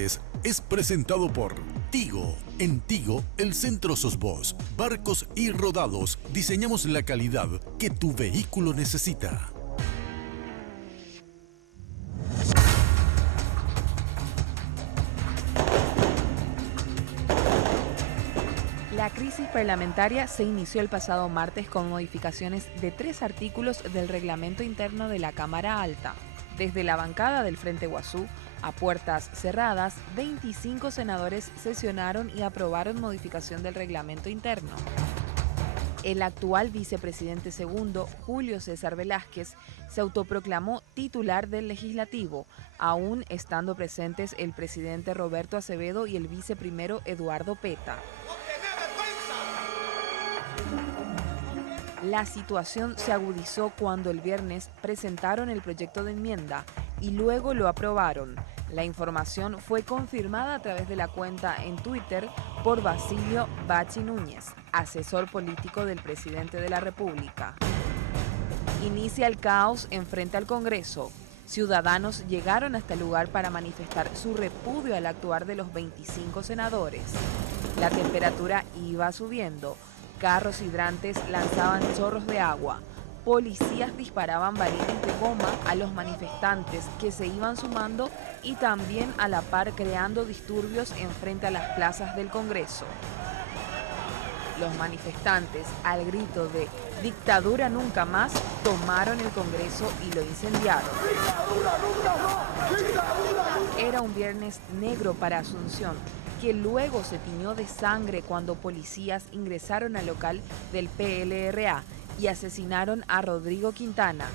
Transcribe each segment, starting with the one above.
Cartes es presentado por Tigo. En Tigo, el centro sos vos. Barcos y rodados, diseñamos la calidad que tu vehículo necesita. La crisis parlamentaria se inició el pasado martes con modificaciones de 3 artículos del reglamento interno de la Cámara Alta. Desde la bancada del Frente Guazú, a puertas cerradas, 25 senadores sesionaron y aprobaron modificación del reglamento interno. El actual vicepresidente segundo, Julio César Velázquez, se autoproclamó titular del legislativo, aún estando presentes el presidente Roberto Acevedo y el viceprimero Eduardo Peta. La situación se agudizó cuando el viernes presentaron el proyecto de enmienda y luego lo aprobaron. La información fue confirmada a través de la cuenta en Twitter por Basilio Bachi Núñez, asesor político del presidente de la República. Inicia el caos en frente al Congreso. Ciudadanos llegaron hasta el lugar para manifestar su repudio al actuar de los 25 senadores. La temperatura iba subiendo. Carros hidrantes lanzaban chorros de agua. Policías disparaban balines de goma a los manifestantes que se iban sumando y también a la par creando disturbios en frente a las plazas del Congreso. Los manifestantes, al grito de "Dictadura nunca más", tomaron el Congreso y lo incendiaron. Era un viernes negro para Asunción, que luego se tiñó de sangre cuando policías ingresaron al local del PLRA y asesinaron a Rodrigo Quintana,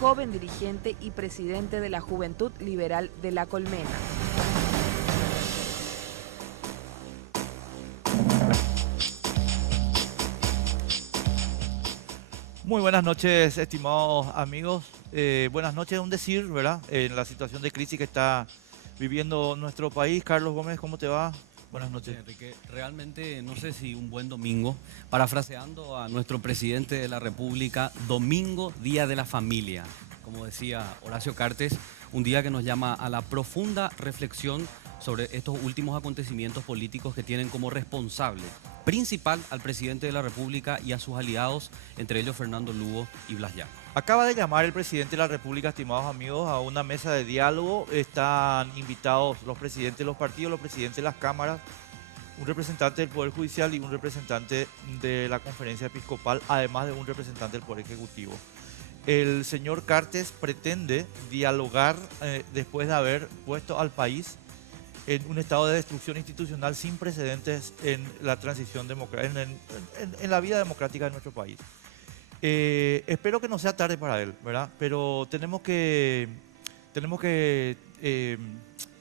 joven dirigente y presidente de la Juventud Liberal de La Colmena. Muy buenas noches, estimados amigos. Buenas noches, un decir, ¿verdad? En la situación de crisis que está viviendo nuestro país. Carlos Gómez, ¿cómo te va? Buenas noches. Enrique, realmente no sé si un buen domingo, parafraseando a nuestro presidente de la República, domingo, día de la familia. Como decía Horacio Cartes, un día que nos llama a la profunda reflexión sobre estos últimos acontecimientos políticos que tienen como responsable principal al presidente de la República y a sus aliados, entre ellos Fernando Lugo y Blas Llano. Acaba de llamar el presidente de la República, estimados amigos, a una mesa de diálogo. Están invitados los presidentes de los partidos, los presidentes de las cámaras, un representante del Poder Judicial y un representante de la Conferencia Episcopal, además de un representante del Poder Ejecutivo. El señor Cartes pretende dialogar después de haber puesto al país en un estado de destrucción institucional sin precedentes en la transición democrática, en la vida democrática de nuestro país. Espero que no sea tarde para él, ¿verdad? Pero tenemos que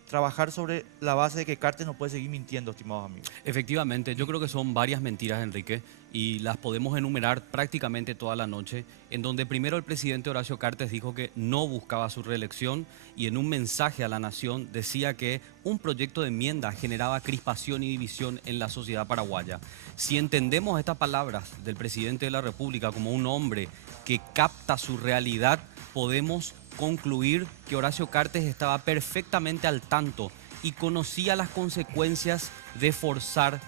trabajar sobre la base de que Cartes no puede seguir mintiendo, estimados amigos. Efectivamente, yo creo que son varias mentiras, Enrique, y las podemos enumerar prácticamente toda la noche, en donde primero el presidente Horacio Cartes dijo que no buscaba su reelección y en un mensaje a la nación decía que un proyecto de enmienda generaba crispación y división en la sociedad paraguaya. Si entendemos estas palabras del presidente de la República como un hombre que capta su realidad, podemos concluir que Horacio Cartes estaba perfectamente al tanto y conocía las consecuencias de forzar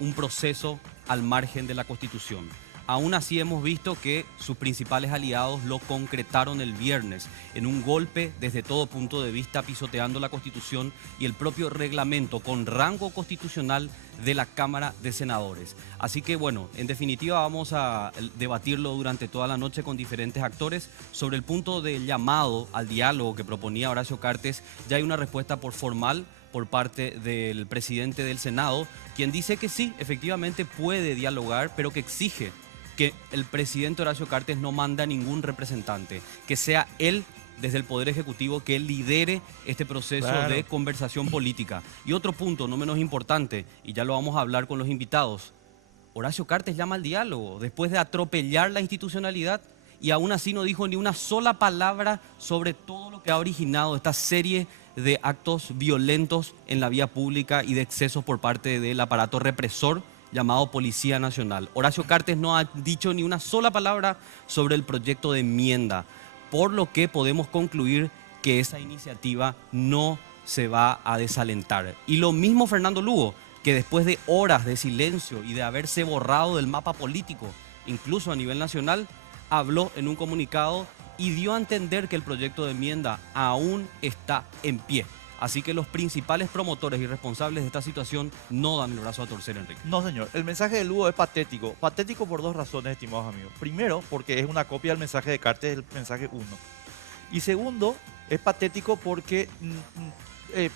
un proceso al margen de la Constitución. Aún así hemos visto que sus principales aliados lo concretaron el viernes en un golpe desde todo punto de vista, pisoteando la Constitución y el propio reglamento con rango constitucional de la Cámara de Senadores. Así que bueno, en definitiva vamos a debatirlo durante toda la noche con diferentes actores sobre el punto del llamado al diálogo que proponía Horacio Cartes. Ya hay una respuesta formal por parte del presidente del Senado, quien dice que sí, efectivamente puede dialogar, pero que exige que el presidente Horacio Cartes no manda ningún representante, que sea él desde el Poder Ejecutivo que lidere este proceso de conversación política. Y otro punto no menos importante, y ya lo vamos a hablar con los invitados, Horacio Cartes llama al diálogo después de atropellar la institucionalidad y aún así no dijo ni una sola palabra sobre todo lo que ha originado esta serie de actos violentos en la vía pública y de excesos por parte del aparato represor llamado Policía Nacional. Horacio Cartes no ha dicho ni una sola palabra sobre el proyecto de enmienda, por lo que podemos concluir que esa iniciativa no se va a desalentar. Y lo mismo Fernando Lugo, que después de horas de silencio y de haberse borrado del mapa político, incluso a nivel nacional, habló en un comunicado y dio a entender que el proyecto de enmienda aún está en pie. Así que los principales promotores y responsables de esta situación no dan el brazo a torcer, Enrique. No, señor. El mensaje de Lugo es patético. Patético por dos razones, estimados amigos. Primero, porque es una copia del mensaje de Cartes, el mensaje 1. Y segundo, es patético porque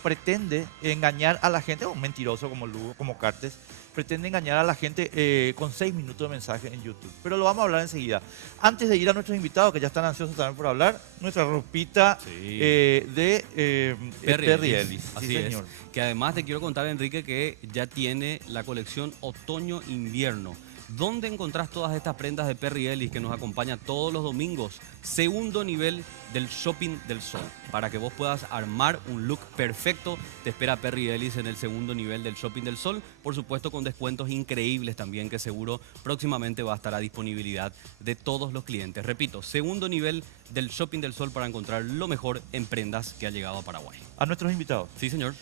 pretende engañar a la gente, un mentiroso como Lugo, como Cartes, pretende engañar a la gente con 6 minutos de mensaje en YouTube. Pero lo vamos a hablar enseguida. Antes de ir a nuestros invitados, que ya están ansiosos también por hablar, nuestra ropita de Perry Ellis. Así Sí, es. señor. Que además te quiero contar, Enrique, que ya tiene la colección otoño-invierno. ¿Dónde encontrás todas estas prendas de Perry Ellis que nos acompaña todos los domingos? Segundo nivel del Shopping del Sol. Para que vos puedas armar un look perfecto, te espera Perry Ellis en el segundo nivel del Shopping del Sol. Por supuesto, con descuentos increíbles también, que seguro próximamente va a estar a disponibilidad de todos los clientes. Repito, segundo nivel del Shopping del Sol para encontrar lo mejor en prendas que ha llegado a Paraguay. A nuestros invitados. Sí, señor.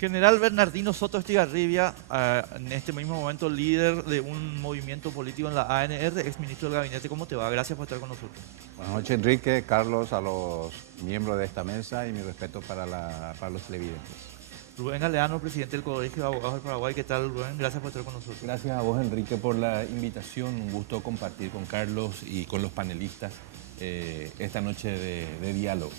General Bernardino Soto Estigarribia, en este mismo momento líder de un movimiento político en la ANR, ex ministro del gabinete. ¿Cómo te va? Gracias por estar con nosotros. Buenas noches, Enrique, Carlos, a los miembros de esta mesa y mi respeto para los televidentes. Rubén Galeano, presidente del Colegio de Abogados del Paraguay. ¿Qué tal, Rubén? Gracias por estar con nosotros. Gracias a vos, Enrique, por la invitación. Un gusto compartir con Carlos y con los panelistas esta noche de diálogo.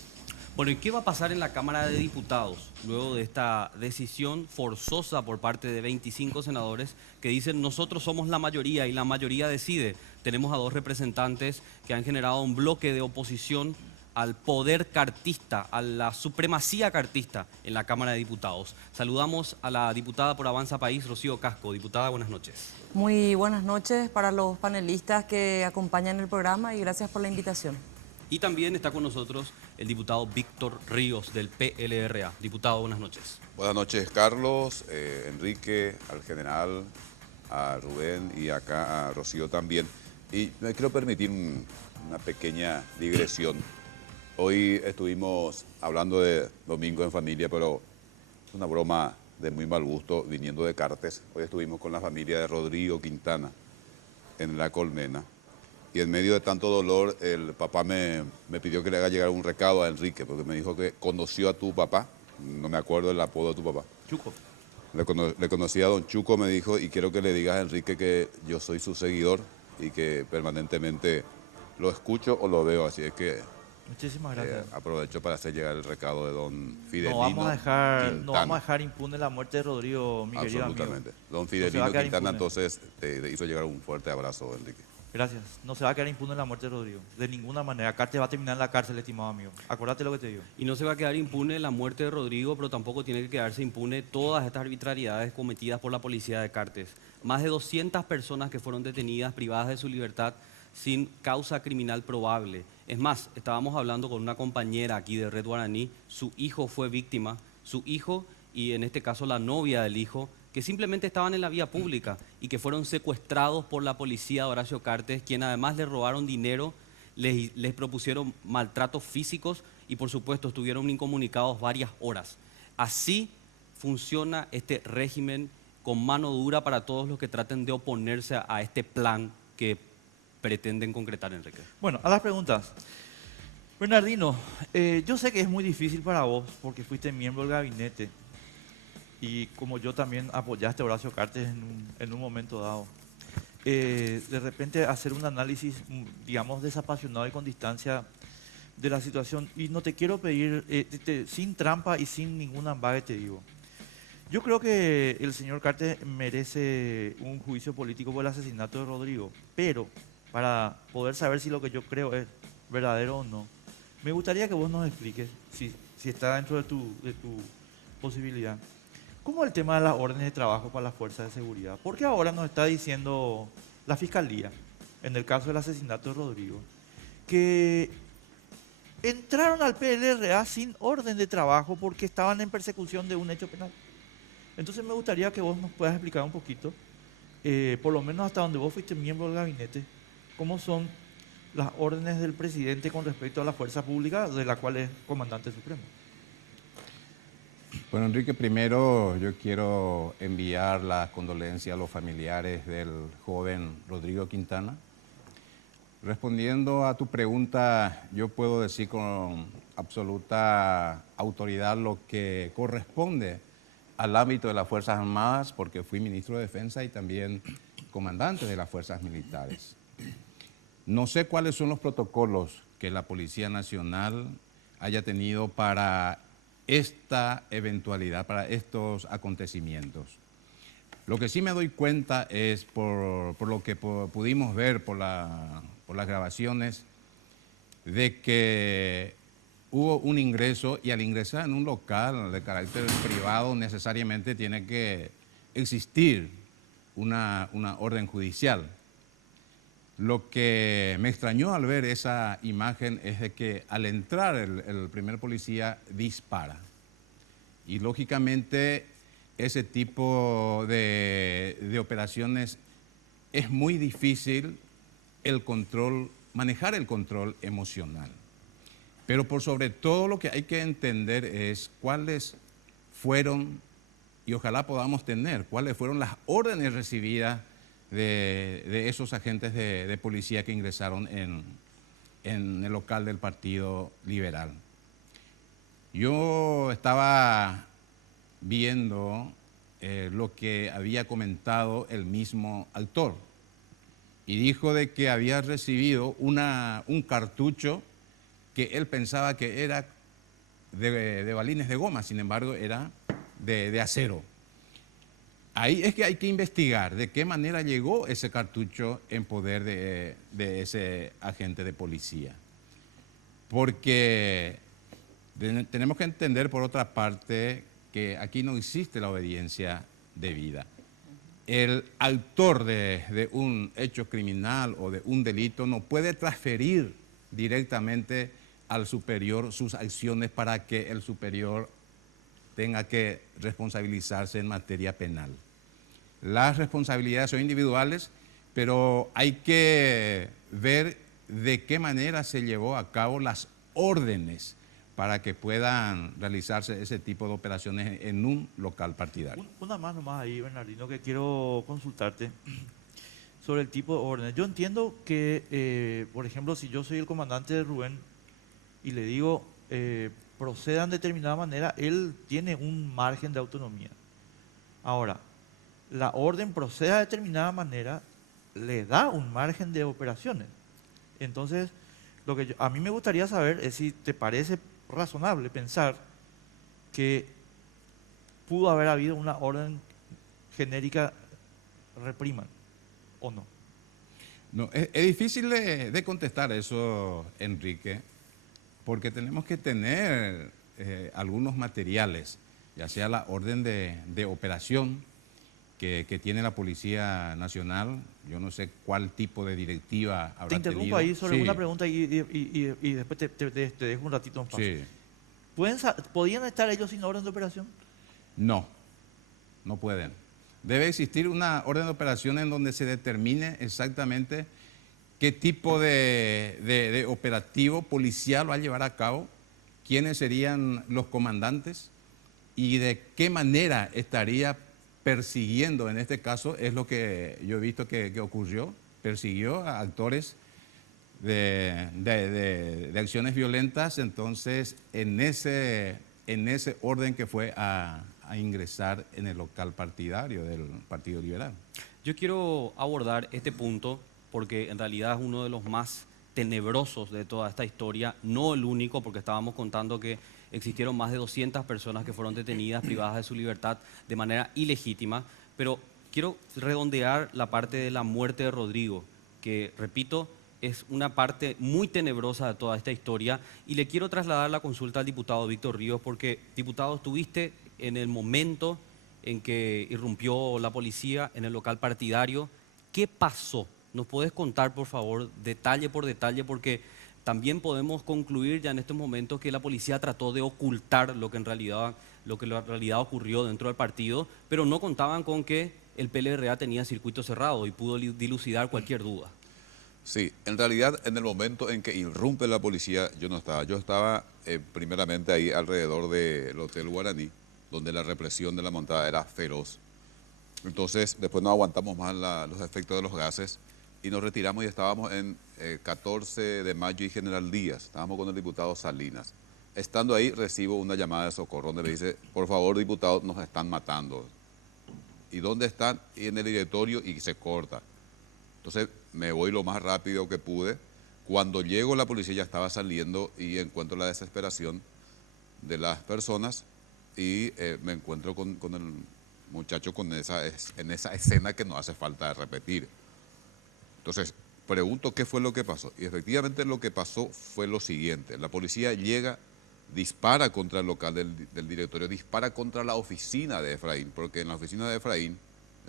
Bueno, ¿y qué va a pasar en la Cámara de Diputados luego de esta decisión forzosa por parte de 25 senadores que dicen nosotros somos la mayoría y la mayoría decide? Tenemos a dos representantes que han generado un bloque de oposición al poder cartista, a la supremacía cartista en la Cámara de Diputados. Saludamos a la diputada por Avanza País, Rocío Casco. Diputada, buenas noches. Muy buenas noches para los panelistas que acompañan el programa y gracias por la invitación. Y también está con nosotros el diputado Víctor Ríos del PLRA. Diputado, buenas noches. Buenas noches, Carlos, Enrique, al general, a Rubén y acá a Rocío también. Y me quiero permitir una pequeña digresión. Hoy estuvimos hablando de Domingo en Familia, pero es una broma de muy mal gusto viniendo de Cartes. Hoy estuvimos con la familia de Rodrigo Quintana en La Colmena. Y en medio de tanto dolor, el papá me pidió que le haga llegar un recado a Enrique, porque me dijo que conoció a tu papá, no me acuerdo el apodo de tu papá. Chuco. Le conocí a don Chuco, me dijo, y quiero que le digas a Enrique que yo soy su seguidor y que permanentemente lo escucho o lo veo, así es que Muchísimas gracias. aprovecho para hacer llegar el recado de don Fidelino No vamos a Quintana. dejar impune la muerte de Rodrigo, mi querido amigo. Absolutamente. Don No se Fidelino va a quedar Quintana, impune. entonces, te hizo llegar un fuerte abrazo, Enrique. Gracias. No se va a quedar impune la muerte de Rodrigo. De ninguna manera. Cartes va a terminar en la cárcel, estimado amigo. Acuérdate lo que te digo. Y no se va a quedar impune la muerte de Rodrigo, pero tampoco tiene que quedarse impune todas estas arbitrariedades cometidas por la policía de Cartes. Más de 200 personas que fueron detenidas, privadas de su libertad, sin causa criminal probable. Es más, estábamos hablando con una compañera aquí de Red Guaraní, su hijo fue víctima, su hijo y en este caso la novia del hijo, que simplemente estaban en la vía pública y que fueron secuestrados por la policía de Horacio Cartes, quien además les robaron dinero, les propusieron maltratos físicos y por supuesto estuvieron incomunicados varias horas. Así funciona este régimen con mano dura para todos los que traten de oponerse a este plan que pretenden concretar, Enrique. Bueno, a las preguntas. Bernardino, yo sé que es muy difícil para vos porque fuiste miembro del gabinete y como yo también apoyaste a Horacio Cartes en un momento dado. De repente hacer un análisis, digamos, desapasionado y con distancia de la situación. Y no te quiero pedir, sin trampa y sin ningún ambague te digo. Yo creo que el señor Cartes merece un juicio político por el asesinato de Rodrigo, pero para poder saber si lo que yo creo es verdadero o no, me gustaría que vos nos expliques, si está dentro de tu posibilidad, cómo el tema de las órdenes de trabajo para las fuerzas de seguridad. Porque ahora nos está diciendo la Fiscalía, en el caso del asesinato de Rodrigo, que entraron al PLRA sin orden de trabajo porque estaban en persecución de un hecho penal. Entonces me gustaría que vos nos puedas explicar un poquito, por lo menos hasta donde vos fuiste miembro del gabinete, cómo son las órdenes del presidente con respecto a la fuerza pública, de la cual es comandante supremo. Bueno, Enrique, primero yo quiero enviar las condolencias a los familiares del joven Rodrigo Quintana. Respondiendo a tu pregunta, yo puedo decir con absoluta autoridad lo que corresponde al ámbito de las Fuerzas Armadas, porque fui ministro de Defensa y también comandante de las Fuerzas Militares. No sé cuáles son los protocolos que la Policía Nacional haya tenido para esta eventualidad, para estos acontecimientos. Lo que sí me doy cuenta es, por lo que pudimos ver por las grabaciones, de que hubo un ingreso, y al ingresar en un local de carácter privado necesariamente tiene que existir una orden judicial. Lo que me extrañó al ver esa imagen es de que al entrar el primer policía dispara. Y lógicamente ese tipo de operaciones es muy difícil manejar el control emocional. Pero por sobre todo lo que hay que entender es cuáles fueron, y ojalá podamos tener, cuáles fueron las órdenes recibidas de esos agentes de policía que ingresaron en el local del Partido Liberal. Yo estaba viendo lo que había comentado el mismo autor y dijo de que había recibido un cartucho que él pensaba que era de balines de goma, sin embargo era de acero. Ahí es que hay que investigar de qué manera llegó ese cartucho en poder de ese agente de policía. Porque tenemos que entender, por otra parte, que aquí no existe la obediencia debida. El autor de un hecho criminal o de un delito no puede transferir directamente al superior sus acciones para que el superior tenga que responsabilizarse en materia penal. Las responsabilidades son individuales, pero hay que ver de qué manera se llevó a cabo las órdenes para que puedan realizarse ese tipo de operaciones en un local partidario. Una más nomás ahí, Bernardino, que quiero consultarte sobre el tipo de órdenes. Yo entiendo que, por ejemplo, si yo soy el comandante de Rubén y le digo procedan de determinada manera, él tiene un margen de autonomía. Ahora, la orden proceda de determinada manera, le da un margen de operaciones. Entonces, lo que a mí me gustaría saber es si te parece razonable pensar que pudo haber habido una orden genérica repriman, ¿o no? No, es difícil de contestar eso, Enrique, porque tenemos que tener algunos materiales, ya sea la orden de operación que tiene la Policía Nacional. Yo no sé cuál tipo de directiva habrá tenido. Te interrumpo ahí sobre una pregunta y después te dejo un ratito en paz. Sí. ¿Podían estar ellos sin orden de operación? No, no pueden. Debe existir una orden de operación en donde se determine exactamente qué tipo de operativo policial va a llevar a cabo, quiénes serían los comandantes y de qué manera estaría persiguiendo. En este caso es lo que yo he visto que ocurrió, persiguió a actores de acciones violentas. Entonces en ese orden que fue a ingresar en el local partidario del Partido Liberal. Yo quiero abordar este punto porque en realidad es uno de los más tenebrosos de toda esta historia, no el único, porque estábamos contando que existieron más de 200 personas que fueron detenidas, privadas de su libertad de manera ilegítima, pero quiero redondear la parte de la muerte de Rodrigo, que, repito, es una parte muy tenebrosa de toda esta historia, y le quiero trasladar la consulta al diputado Víctor Ríos, porque, diputado, estuviste en el momento en que irrumpió la policía en el local partidario. ¿Qué pasó? ¿Nos puedes contar, por favor, detalle por detalle? Porque también podemos concluir ya en estos momentos que la policía trató de ocultar lo que en realidad ocurrió dentro del partido, pero no contaban con que el PLRA tenía circuito cerrado y pudo dilucidar cualquier duda. Sí, en realidad en el momento en que irrumpe la policía yo no estaba. Yo estaba primeramente ahí alrededor del Hotel Guaraní donde la represión de la montada era feroz. Entonces, después no aguantamos más los efectos de los gases y nos retiramos y estábamos en 14 de mayo y General Díaz. Estábamos con el diputado Salinas. Estando ahí, recibo una llamada de socorro donde me dice, por favor, diputado, nos están matando. ¿Y dónde están? Y en el directorio, y se corta. Entonces, me voy lo más rápido que pude. Cuando llego, la policía ya estaba saliendo y encuentro la desesperación de las personas y me encuentro con el muchacho en esa escena que no hace falta repetir. Entonces, pregunto qué fue lo que pasó. Y efectivamente lo que pasó fue lo siguiente. La policía llega, dispara contra el local del directorio, dispara contra la oficina de Efraín, porque en la oficina de Efraín,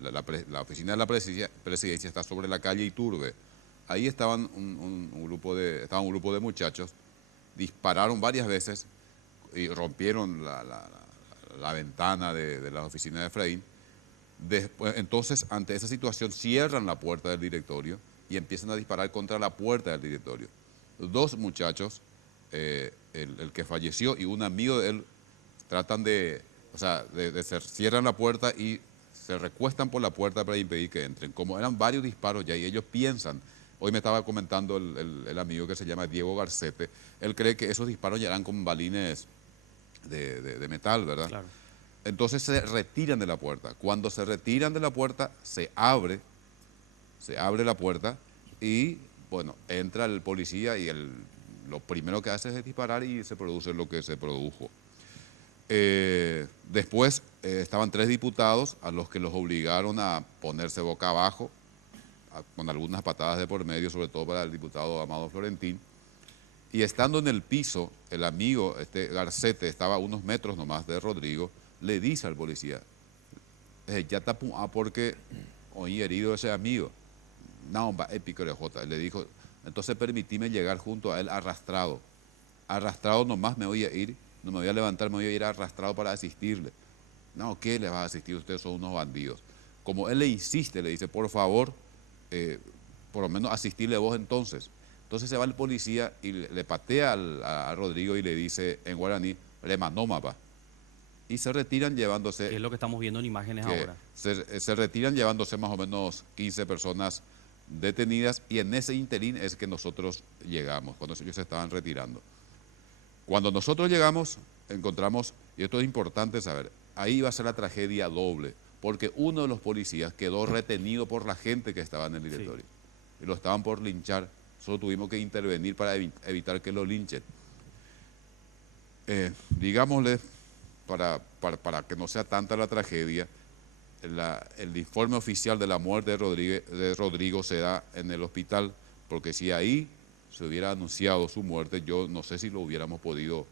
la oficina de la presidencia está sobre la calle Iturbe. Ahí estaban un grupo de muchachos, dispararon varias veces y rompieron la ventana de la oficina de Efraín. Después, entonces, ante esa situación, cierran la puerta del directorio y empiezan a disparar contra la puerta del directorio. Dos muchachos, el que falleció y un amigo de él, tratan cierran la puerta y se recuestan por la puerta para impedir que entren. Como eran varios disparos ya y ellos piensan, hoy me estaba comentando el amigo que se llama Diego Garcete, él cree que esos disparos ya eran con balines de metal, ¿verdad? Claro. Entonces se retiran de la puerta. Cuando se retiran de la puerta, se abre la puerta y, bueno, entra el policía y lo primero que hace es disparar y se produce lo que se produjo. Después estaban 3 diputados a los que los obligaron a ponerse boca abajo, con algunas patadas de por medio, sobre todo para el diputado Amado Florentín. Y estando en el piso, el amigo, Garcete, estaba a unos metros nomás de Rodrigo, le dice al policía, ya está porque oí herido ese amigo. No, va épico de Jota. Le dijo, entonces permitíme llegar junto a él arrastrado. Arrastrado nomás me voy a ir, no me voy a levantar, me voy a ir arrastrado para asistirle. No, ¿qué le va a asistir? Ustedes son unos bandidos. Como él le insiste, le dice, por favor, por lo menos asistirle vos entonces. Entonces se va el policía y le patea a Rodrigo y le dice en guaraní, le mandó mapa. Y se retiran llevándose... Que es lo que estamos viendo en imágenes ahora. Se retiran llevándose más o menos 15 personas detenidas y en ese interín es que nosotros llegamos, cuando ellos se estaban retirando. Cuando nosotros llegamos, encontramos, y esto es importante saber, ahí iba a ser la tragedia doble, porque uno de los policías quedó retenido por la gente que estaba en el directorio. Sí. Y lo estaban por linchar, solo tuvimos que intervenir para evitar que lo linchen. Digámosle, para que no sea tanta la tragedia, el informe oficial de la muerte de Rodrigo se da en el hospital, porque si ahí se hubiera anunciado su muerte, yo no sé si lo hubiéramos podido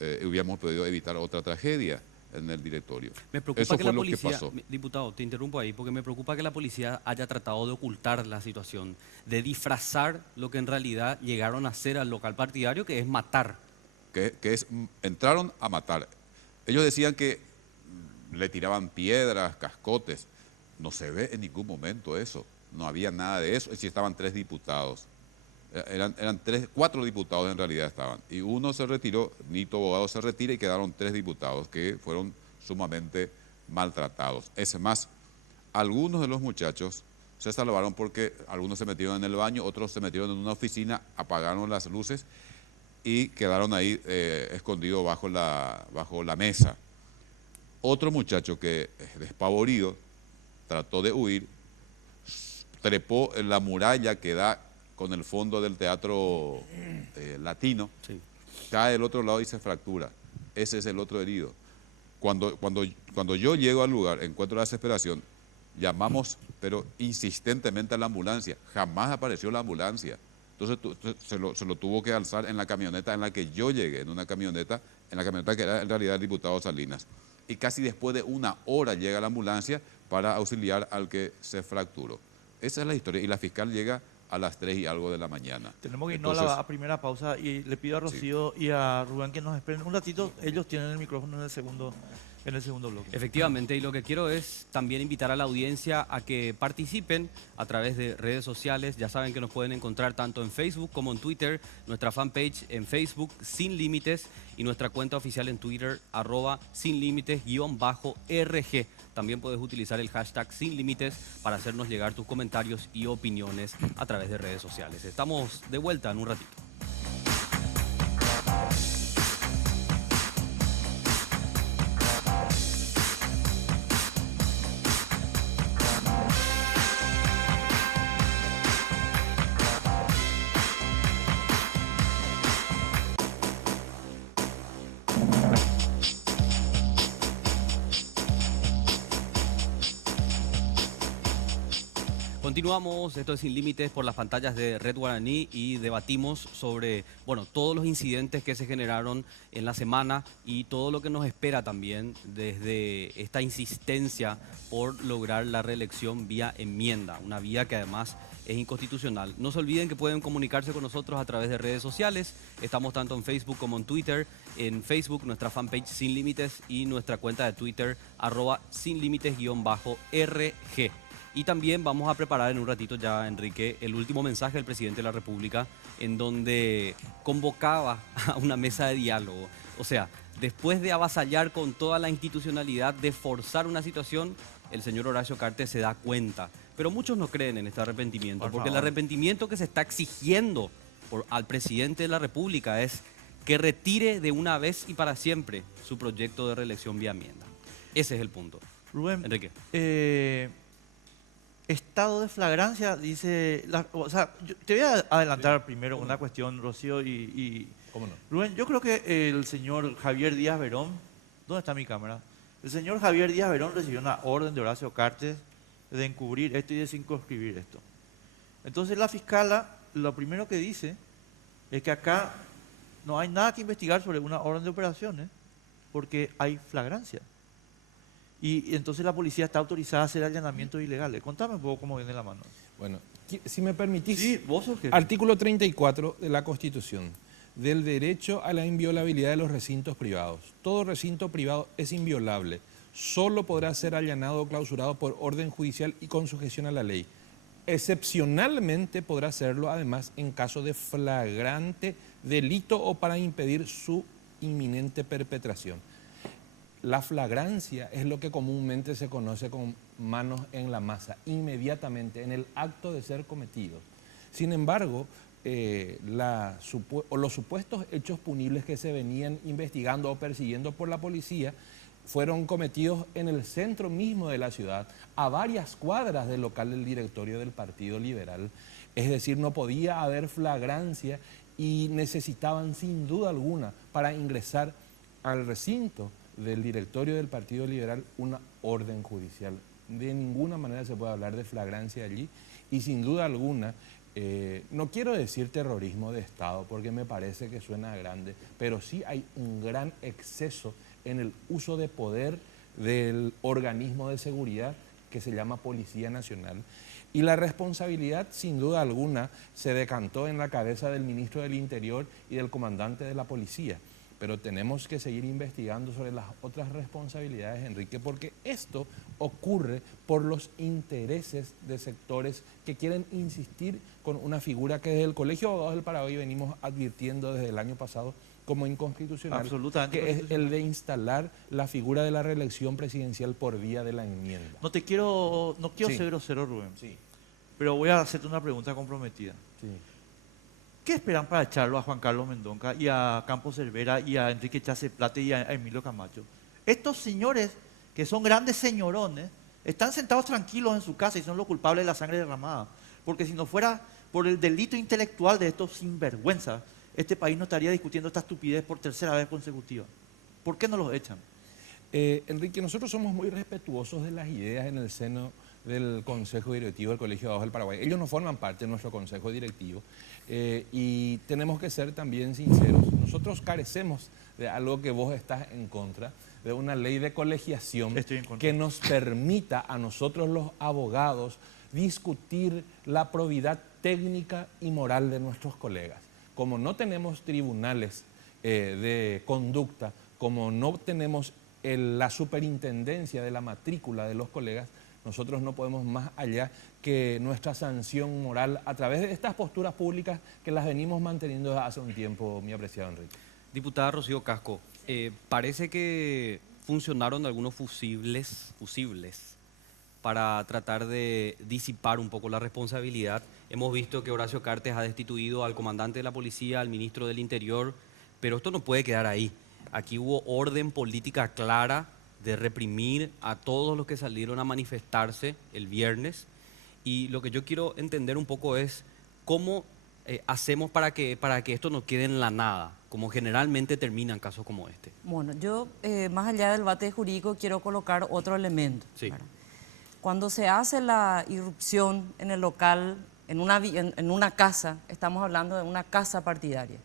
evitar otra tragedia en el directorio. Me preocupa que la policía, diputado, te interrumpo ahí, porque me preocupa que la policía haya tratado de ocultar la situación, de disfrazar lo que en realidad llegaron a hacer al local partidario, que es matar. Entraron a matar. Ellos decían que le tiraban piedras, cascotes. No se ve en ningún momento eso. No había nada de eso. Es decir, estaban 3 diputados. Eran 4 diputados en realidad estaban. Y uno se retiró, Nito Bogado se retira y quedaron 3 diputados que fueron sumamente maltratados. Es más, algunos de los muchachos se salvaron porque algunos se metieron en el baño, otros se metieron en una oficina, apagaron las luces y quedaron ahí escondidos bajo la mesa. Otro muchacho que, despavorido, trató de huir, trepó en la muralla que da con el fondo del teatro latino, sí. Cae del otro lado y se fractura. Ese es el otro herido. Cuando yo llego al lugar, encuentro la desesperación, llamamos, pero insistentemente a la ambulancia. Jamás apareció la ambulancia. Entonces se lo tuvo que alzar en la camioneta en la que yo llegué, en la camioneta que era en realidad el diputado Salinas. Y casi después de 1 hora llega la ambulancia para auxiliar al que se fracturó. Esa es la historia. Y la fiscal llega a las 3 y algo de la mañana. Tenemos que irnos a la primera pausa y le pido a Rocío y a Rubén que nos esperen un ratito. Ellos tienen el micrófono en el segundo en el segundo bloque. Efectivamente, y lo que quiero es también invitar a la audiencia a que participen a través de redes sociales. Ya saben que nos pueden encontrar tanto en Facebook como en Twitter, nuestra fanpage en Facebook Sin Límites y nuestra cuenta oficial en Twitter @sinlímites_RG. También puedes utilizar el hashtag Sin Límites para hacernos llegar tus comentarios y opiniones a través de redes sociales. Estamos de vuelta en un ratito. Continuamos, esto es Sin Límites por las pantallas de Red Guaraní y debatimos sobre, bueno, todos los incidentes que se generaron en la semana y todo lo que nos espera también desde esta insistencia por lograr la reelección vía enmienda, una vía que además es inconstitucional. No se olviden que pueden comunicarse con nosotros a través de redes sociales, estamos tanto en Facebook como en Twitter, en Facebook nuestra fanpage Sin Límites y nuestra cuenta de Twitter @sinlímites_RG. Y también vamos a preparar en un ratito ya, Enrique, el último mensaje del presidente de la República, en donde convocaba a una mesa de diálogo. O sea, después de avasallar con toda la institucionalidad, de forzar una situación, el señor Horacio Cartes se da cuenta. Pero muchos no creen en este arrepentimiento, porque el arrepentimiento que se está exigiendo al presidente de la República es que retire de una vez y para siempre su proyecto de reelección vía enmienda. Ese es el punto. Rubén, Enrique. Estado de flagrancia, dice... o sea, te voy a adelantar primero una cuestión, Rocío, y ¿Cómo no? Rubén, yo creo que el señor Javier Díaz Verón... ¿Dónde está mi cámara? El señor Javier Díaz Verón recibió una orden de Horacio Cartes de encubrir esto y de circunscribir esto. Entonces la fiscala, lo primero que dice es que acá no hay nada que investigar sobre una orden de operaciones porque hay flagrancia. Y entonces la policía está autorizada a hacer allanamientos ilegales. Contame un poco cómo viene la mano. Bueno, si me permitís, Sí, vos sos jefe. artículo 34 de la Constitución, del derecho a la inviolabilidad de los recintos privados. Todo recinto privado es inviolable. Solo podrá ser allanado o clausurado por orden judicial y con sujeción a la ley. Excepcionalmente podrá hacerlo, además, en caso de flagrante delito o para impedir su inminente perpetración. La flagrancia es lo que comúnmente se conoce como manos en la masa, inmediatamente, en el acto de ser cometido. Sin embargo, los supuestos hechos punibles que se venían investigando o persiguiendo por la policía fueron cometidos en el centro mismo de la ciudad, a varias cuadras del local del directorio del Partido Liberal. Es decir, no podía haber flagrancia y necesitaban sin duda alguna para ingresar al recinto del directorio del Partido Liberal una orden judicial. De ninguna manera se puede hablar de flagrancia allí y sin duda alguna, no quiero decir terrorismo de Estado porque me parece que suena grande, pero sí hay un gran exceso en el uso de poder del organismo de seguridad que se llama Policía Nacional. Y la responsabilidad, sin duda alguna, se decantó en la cabeza del ministro del Interior y del comandante de la policía. Pero tenemos que seguir investigando sobre las otras responsabilidades, Enrique, porque esto ocurre por los intereses de sectores que quieren insistir con una figura que desde el Colegio de Abogados del Paraguay venimos advirtiendo desde el año pasado como inconstitucional, Absolutamente que es el de instalar la figura de la reelección presidencial por vía de la enmienda. No quiero Sí. ser grosero, Rubén, Sí, pero voy a hacerte una pregunta comprometida. sí. ¿Qué esperan para echarlo a Juan Carlos Mendonca y a Campos Cervera y a Enrique Chase Plata y a Emilio Camacho? Estos señores, que son grandes señorones, están sentados tranquilos en su casa y son los culpables de la sangre derramada. Porque si no fuera por el delito intelectual de estos sinvergüenzas, este país no estaría discutiendo esta estupidez por tercera vez consecutiva. ¿Por qué no los echan? Enrique, nosotros somos muy respetuosos de las ideas en el seno del Consejo Directivo del Colegio de Abogados del Paraguay. Ellos no forman parte de nuestro Consejo Directivo y tenemos que ser también sinceros. Nosotros carecemos de algo que vos estás en contra, de una ley de colegiación Estoy en contra. que nos permita a nosotros los abogados discutir la probidad técnica y moral de nuestros colegas. Como no tenemos tribunales de conducta, como no tenemos la superintendencia de la matrícula de los colegas, nosotros no podemos más allá que nuestra sanción moral a través de estas posturas públicas que las venimos manteniendo desde hace un tiempo, mi apreciado Enrique. Diputada Rocío Casco, parece que funcionaron algunos fusibles para tratar de disipar un poco la responsabilidad. Hemos visto que Horacio Cartes ha destituido al comandante de la policía, al ministro del Interior, pero esto no puede quedar ahí. Aquí hubo orden política clara de reprimir a todos los que salieron a manifestarse el viernes, y lo que yo quiero entender un poco es cómo hacemos para que esto no quede en la nada, como generalmente terminan casos como este. Bueno, yo más allá del debate jurídico quiero colocar otro elemento. Sí. Cuando se hace la irrupción en el local, en una casa, estamos hablando de una casa partidaria,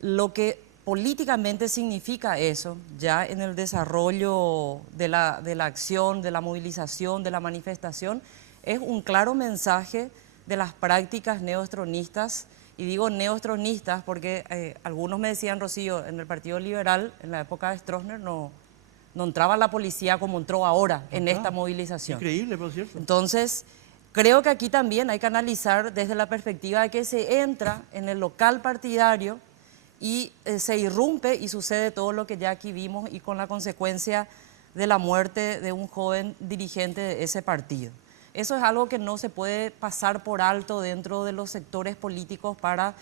lo que políticamente significa eso, ya en el desarrollo de la acción, de la movilización, de la manifestación, es un claro mensaje de las prácticas neostronistas, y digo neostronistas porque algunos me decían, Rocío, en el Partido Liberal, en la época de Stroessner, no entraba la policía como entró ahora en esta movilización. Increíble, por cierto. Entonces, creo que aquí también hay que analizar desde la perspectiva de que se entra en el local partidario y se irrumpe y sucede todo lo que ya aquí vimos, y con la consecuencia de la muerte de un joven dirigente de ese partido. Eso es algo que no se puede pasar por alto dentro de los sectores políticos para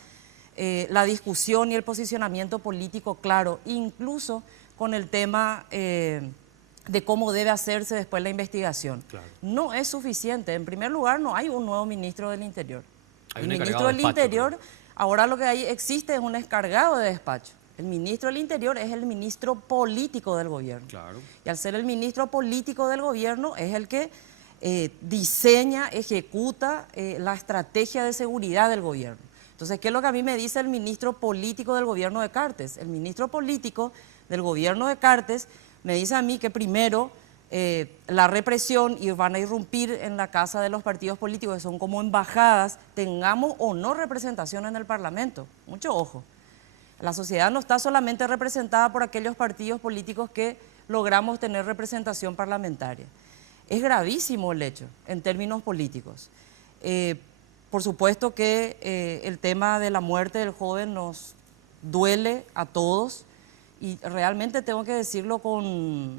la discusión y el posicionamiento político claro, incluso con el tema de cómo debe hacerse después la investigación. Claro. No es suficiente. En primer lugar, no hay un nuevo ministro del Interior. Hay El un ministro encargado del de despacho, Interior, creo. ahora lo que existe es un encargado de despacho. El ministro del Interior es el ministro político del gobierno. Claro. Y al ser el ministro político del gobierno es el que diseña, ejecuta la estrategia de seguridad del gobierno. Entonces, ¿qué es lo que a mí me dice el ministro político del gobierno de Cartes? El ministro político del gobierno de Cartes me dice a mí que primero la represión y van a irrumpir en la casa de los partidos políticos, que son como embajadas, tengamos o no representación en el Parlamento. Mucho ojo. La sociedad no está solamente representada por aquellos partidos políticos que logramos tener representación parlamentaria. Es gravísimo el hecho en términos políticos. Por supuesto que el tema de la muerte del joven nos duele a todos, y realmente tengo que decirlo con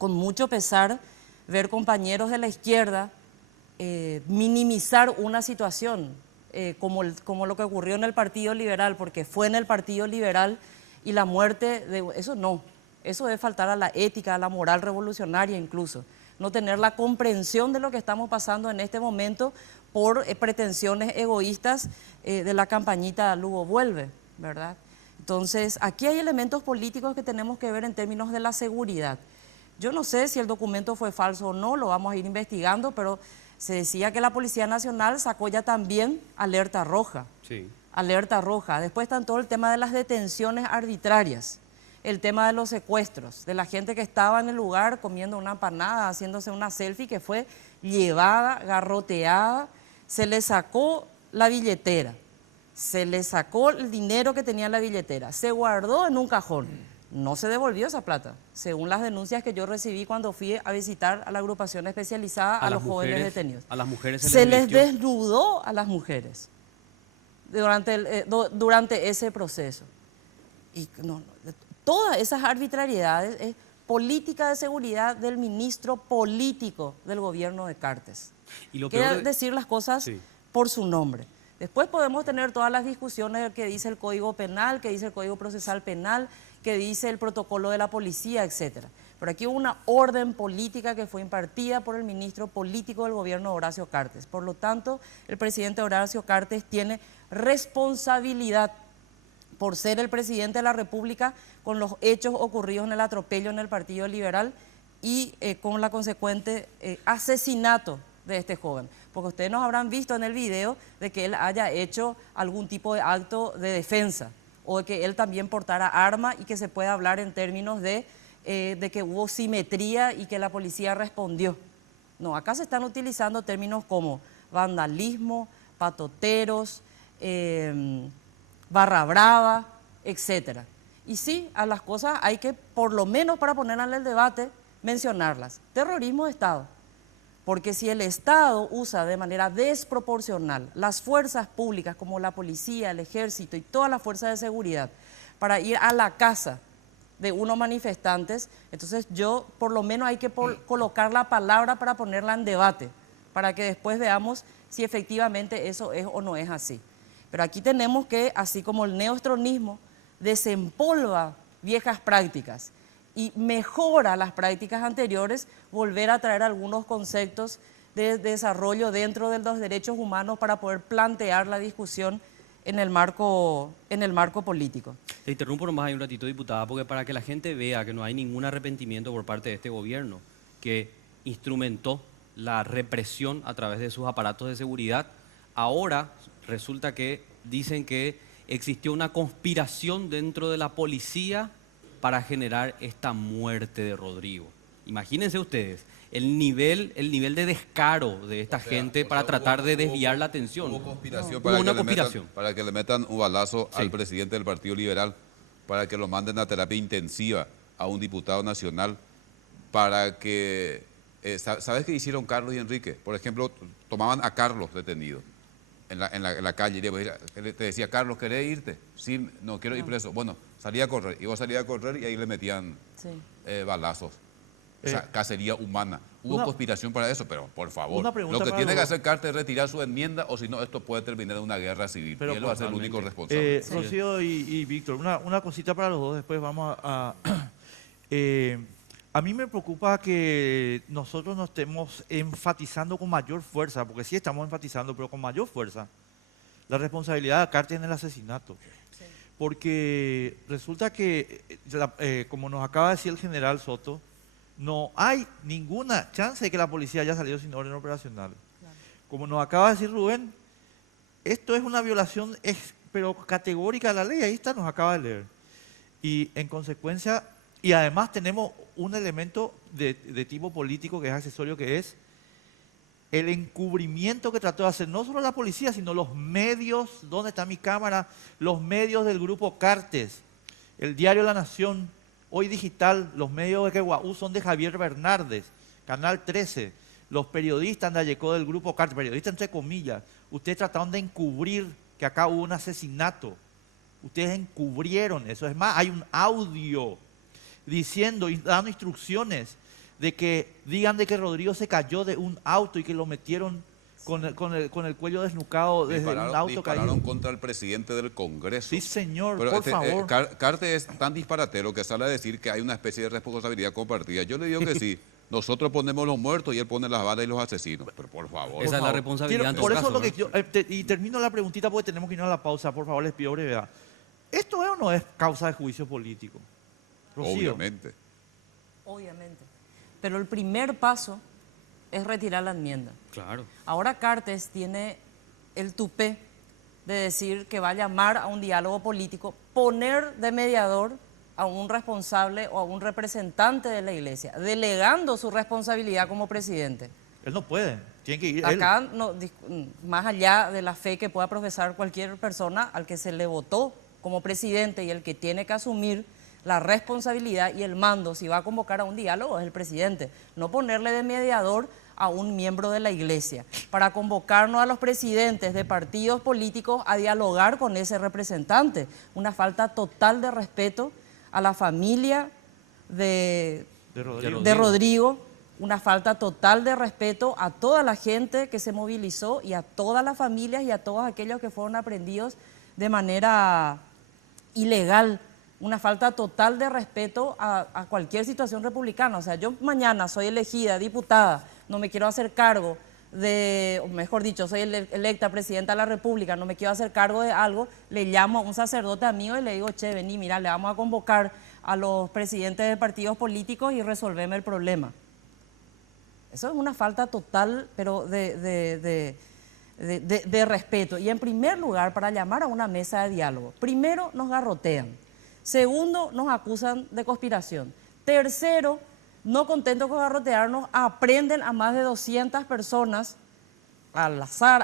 mucho pesar, ver compañeros de la izquierda minimizar una situación como lo que ocurrió en el Partido Liberal, porque fue en el Partido Liberal, y la muerte de eso no, eso es faltar a la ética, a la moral revolucionaria incluso, no tener la comprensión de lo que estamos pasando en este momento por pretensiones egoístas de la campañita Lugo vuelve, ¿verdad? Entonces, aquí hay elementos políticos que tenemos que ver en términos de la seguridad. Yo no sé si el documento fue falso o no, lo vamos a ir investigando, pero se decía que la Policía Nacional sacó ya también alerta roja. Sí. Alerta roja. Después está todo el tema de las detenciones arbitrarias, el tema de los secuestros, de la gente que estaba en el lugar comiendo una empanada, haciéndose una selfie, que fue llevada, garroteada, se le sacó la billetera, se le sacó el dinero que tenía en la billetera, se guardó en un cajón, no se devolvió esa plata, según las denuncias que yo recibí cuando fui a visitar a la agrupación especializada a los jóvenes detenidos. A las mujeres se les vistió. desnudó a las mujeres durante ese proceso. Y todas esas arbitrariedades es política de seguridad del ministro político del gobierno de Cartes. Y lo Quiero peor decir las cosas Sí. por su nombre. Después podemos tener todas las discusiones de qué dice el Código Penal, qué dice el Código Procesal Penal, qué dice el protocolo de la policía, etcétera. Pero aquí hubo una orden política que fue impartida por el ministro político del gobierno, Horacio Cartes. Por lo tanto, el presidente Horacio Cartes tiene responsabilidad por ser el presidente de la República con los hechos ocurridos en el atropello en el Partido Liberal y con la consecuente asesinato de este joven. Porque ustedes nos habrán visto en el video de que él haya hecho algún tipo de acto de defensa o de que él también portara arma y que se pueda hablar en términos de que hubo simetría y que la policía respondió. No, acá se están utilizando términos como vandalismo, patoteros, barra brava, etcétera. Y sí, a las cosas hay que, por lo menos para ponerlas en el debate, mencionarlas. Terrorismo de Estado. Porque si el Estado usa de manera desproporcional las fuerzas públicas como la policía, el ejército y todas las fuerzas de seguridad para ir a la casa de unos manifestantes, entonces por lo menos hay que colocar la palabra para ponerla en debate, para que después veamos si efectivamente eso es o no es así. Pero aquí tenemos que, así como el neostronismo desempolva viejas prácticas y mejora las prácticas anteriores, volver a traer algunos conceptos de desarrollo dentro de los derechos humanos para poder plantear la discusión en el marco político. Te interrumpo nomás ahí un ratito, diputada, porque para que la gente vea que no hay ningún arrepentimiento por parte de este gobierno, que instrumentó la represión a través de sus aparatos de seguridad, ahora resulta que dicen que existió una conspiración dentro de la policía para generar esta muerte de Rodrigo. Imagínense ustedes el nivel de descaro de esta gente para tratar de desviar la atención. Hubo conspiración, Hubo para, una que conspiración. para que le metan un balazo Sí. al presidente del Partido Liberal, para que lo manden a terapia intensiva a un diputado nacional, para que... ¿Sabes qué hicieron Carlos y Enrique? Por ejemplo, tomaban a Carlos detenido en la calle. Y te decía, Carlos, ¿querés irte? Sí, no, quiero ir preso. Bueno, salía a correr. Iba a salir a correr y ahí le metían Sí. balazos. O sea, cacería humana. Hubo conspiración para eso, pero por favor, una pregunta lo que para tiene que los- hacer Carter es retirar su enmienda, o si no, esto puede terminar en una guerra civil. Pero y él va a ser el único totalmente. responsable. Rocío y Víctor, una cosita para los dos, después vamos a mí me preocupa que nosotros no estemos enfatizando con mayor fuerza, porque sí estamos enfatizando, pero con mayor fuerza, la responsabilidad de Carter en el asesinato. Porque resulta que, como nos acaba de decir el general Soto, no hay ninguna chance de que la policía haya salido sin orden operacional. Como nos acaba de decir Rubén, esto es una violación pero categórica de la ley, ahí está, nos acaba de leer. Y en consecuencia, y además tenemos un elemento de tipo político que es accesorio, que es el encubrimiento que trató de hacer no solo la policía, sino los medios, ¿dónde está mi cámara? Los medios del grupo Cartes, el diario La Nación, Hoy Digital, los medios de Queguaú son de Javier Bernardes, Canal 13, los periodistas de Ayecó del grupo Cartes, periodistas entre comillas, ustedes trataron de encubrir que acá hubo un asesinato, ustedes encubrieron eso, es más, hay un audio diciendo y dando instrucciones de que digan de que Rodrigo se cayó de un auto y que lo metieron con el cuello desnucado desde un auto Dispararon caído. contra el presidente del Congreso. Sí, señor, Pero por favor. Carter es tan disparatero que sale a decir que hay una especie de responsabilidad compartida. Yo le digo que sí. Nosotros ponemos los muertos y él pone las balas y los asesinos. Pero por favor. Esa es la favor. responsabilidad en todo Por eso caso, lo que ¿no? yo, y termino la preguntita porque tenemos que ir a la pausa. Por favor, les pido brevedad. ¿Esto es o no es causa de juicio político? Rocío. Obviamente. Obviamente. Pero el primer paso es retirar la enmienda. Claro. Ahora Cartes tiene el tupé de decir que va a llamar a un diálogo político, poner de mediador a un responsable o a un representante de la iglesia, delegando su responsabilidad como presidente. Él no puede, tiene que ir él. Acá, más allá de la fe que pueda profesar cualquier persona al que se le votó como presidente y el que tiene que asumir la responsabilidad y el mando, si va a convocar a un diálogo, es el presidente. No ponerle de mediador a un miembro de la iglesia, para convocarnos a los presidentes de partidos políticos a dialogar con ese representante. Una falta total de respeto a la familia de Rodrigo, una falta total de respeto a toda la gente que se movilizó y a todas las familias y a todos aquellos que fueron aprehendidos de manera ilegal. Una falta total de respeto a cualquier situación republicana. O sea, yo mañana soy elegida diputada, no me quiero hacer cargo de, o mejor dicho, soy electa presidenta de la República, no me quiero hacer cargo de algo, le llamo a un sacerdote amigo y le digo, che, vení, mira, le vamos a convocar a los presidentes de partidos políticos y resolveme el problema. Eso es una falta total, pero de respeto. Y en primer lugar, para llamar a una mesa de diálogo, primero nos garrotean. Segundo, nos acusan de conspiración. Tercero, no contentos con garrotearnos, aprenden a más de 200 personas al azar,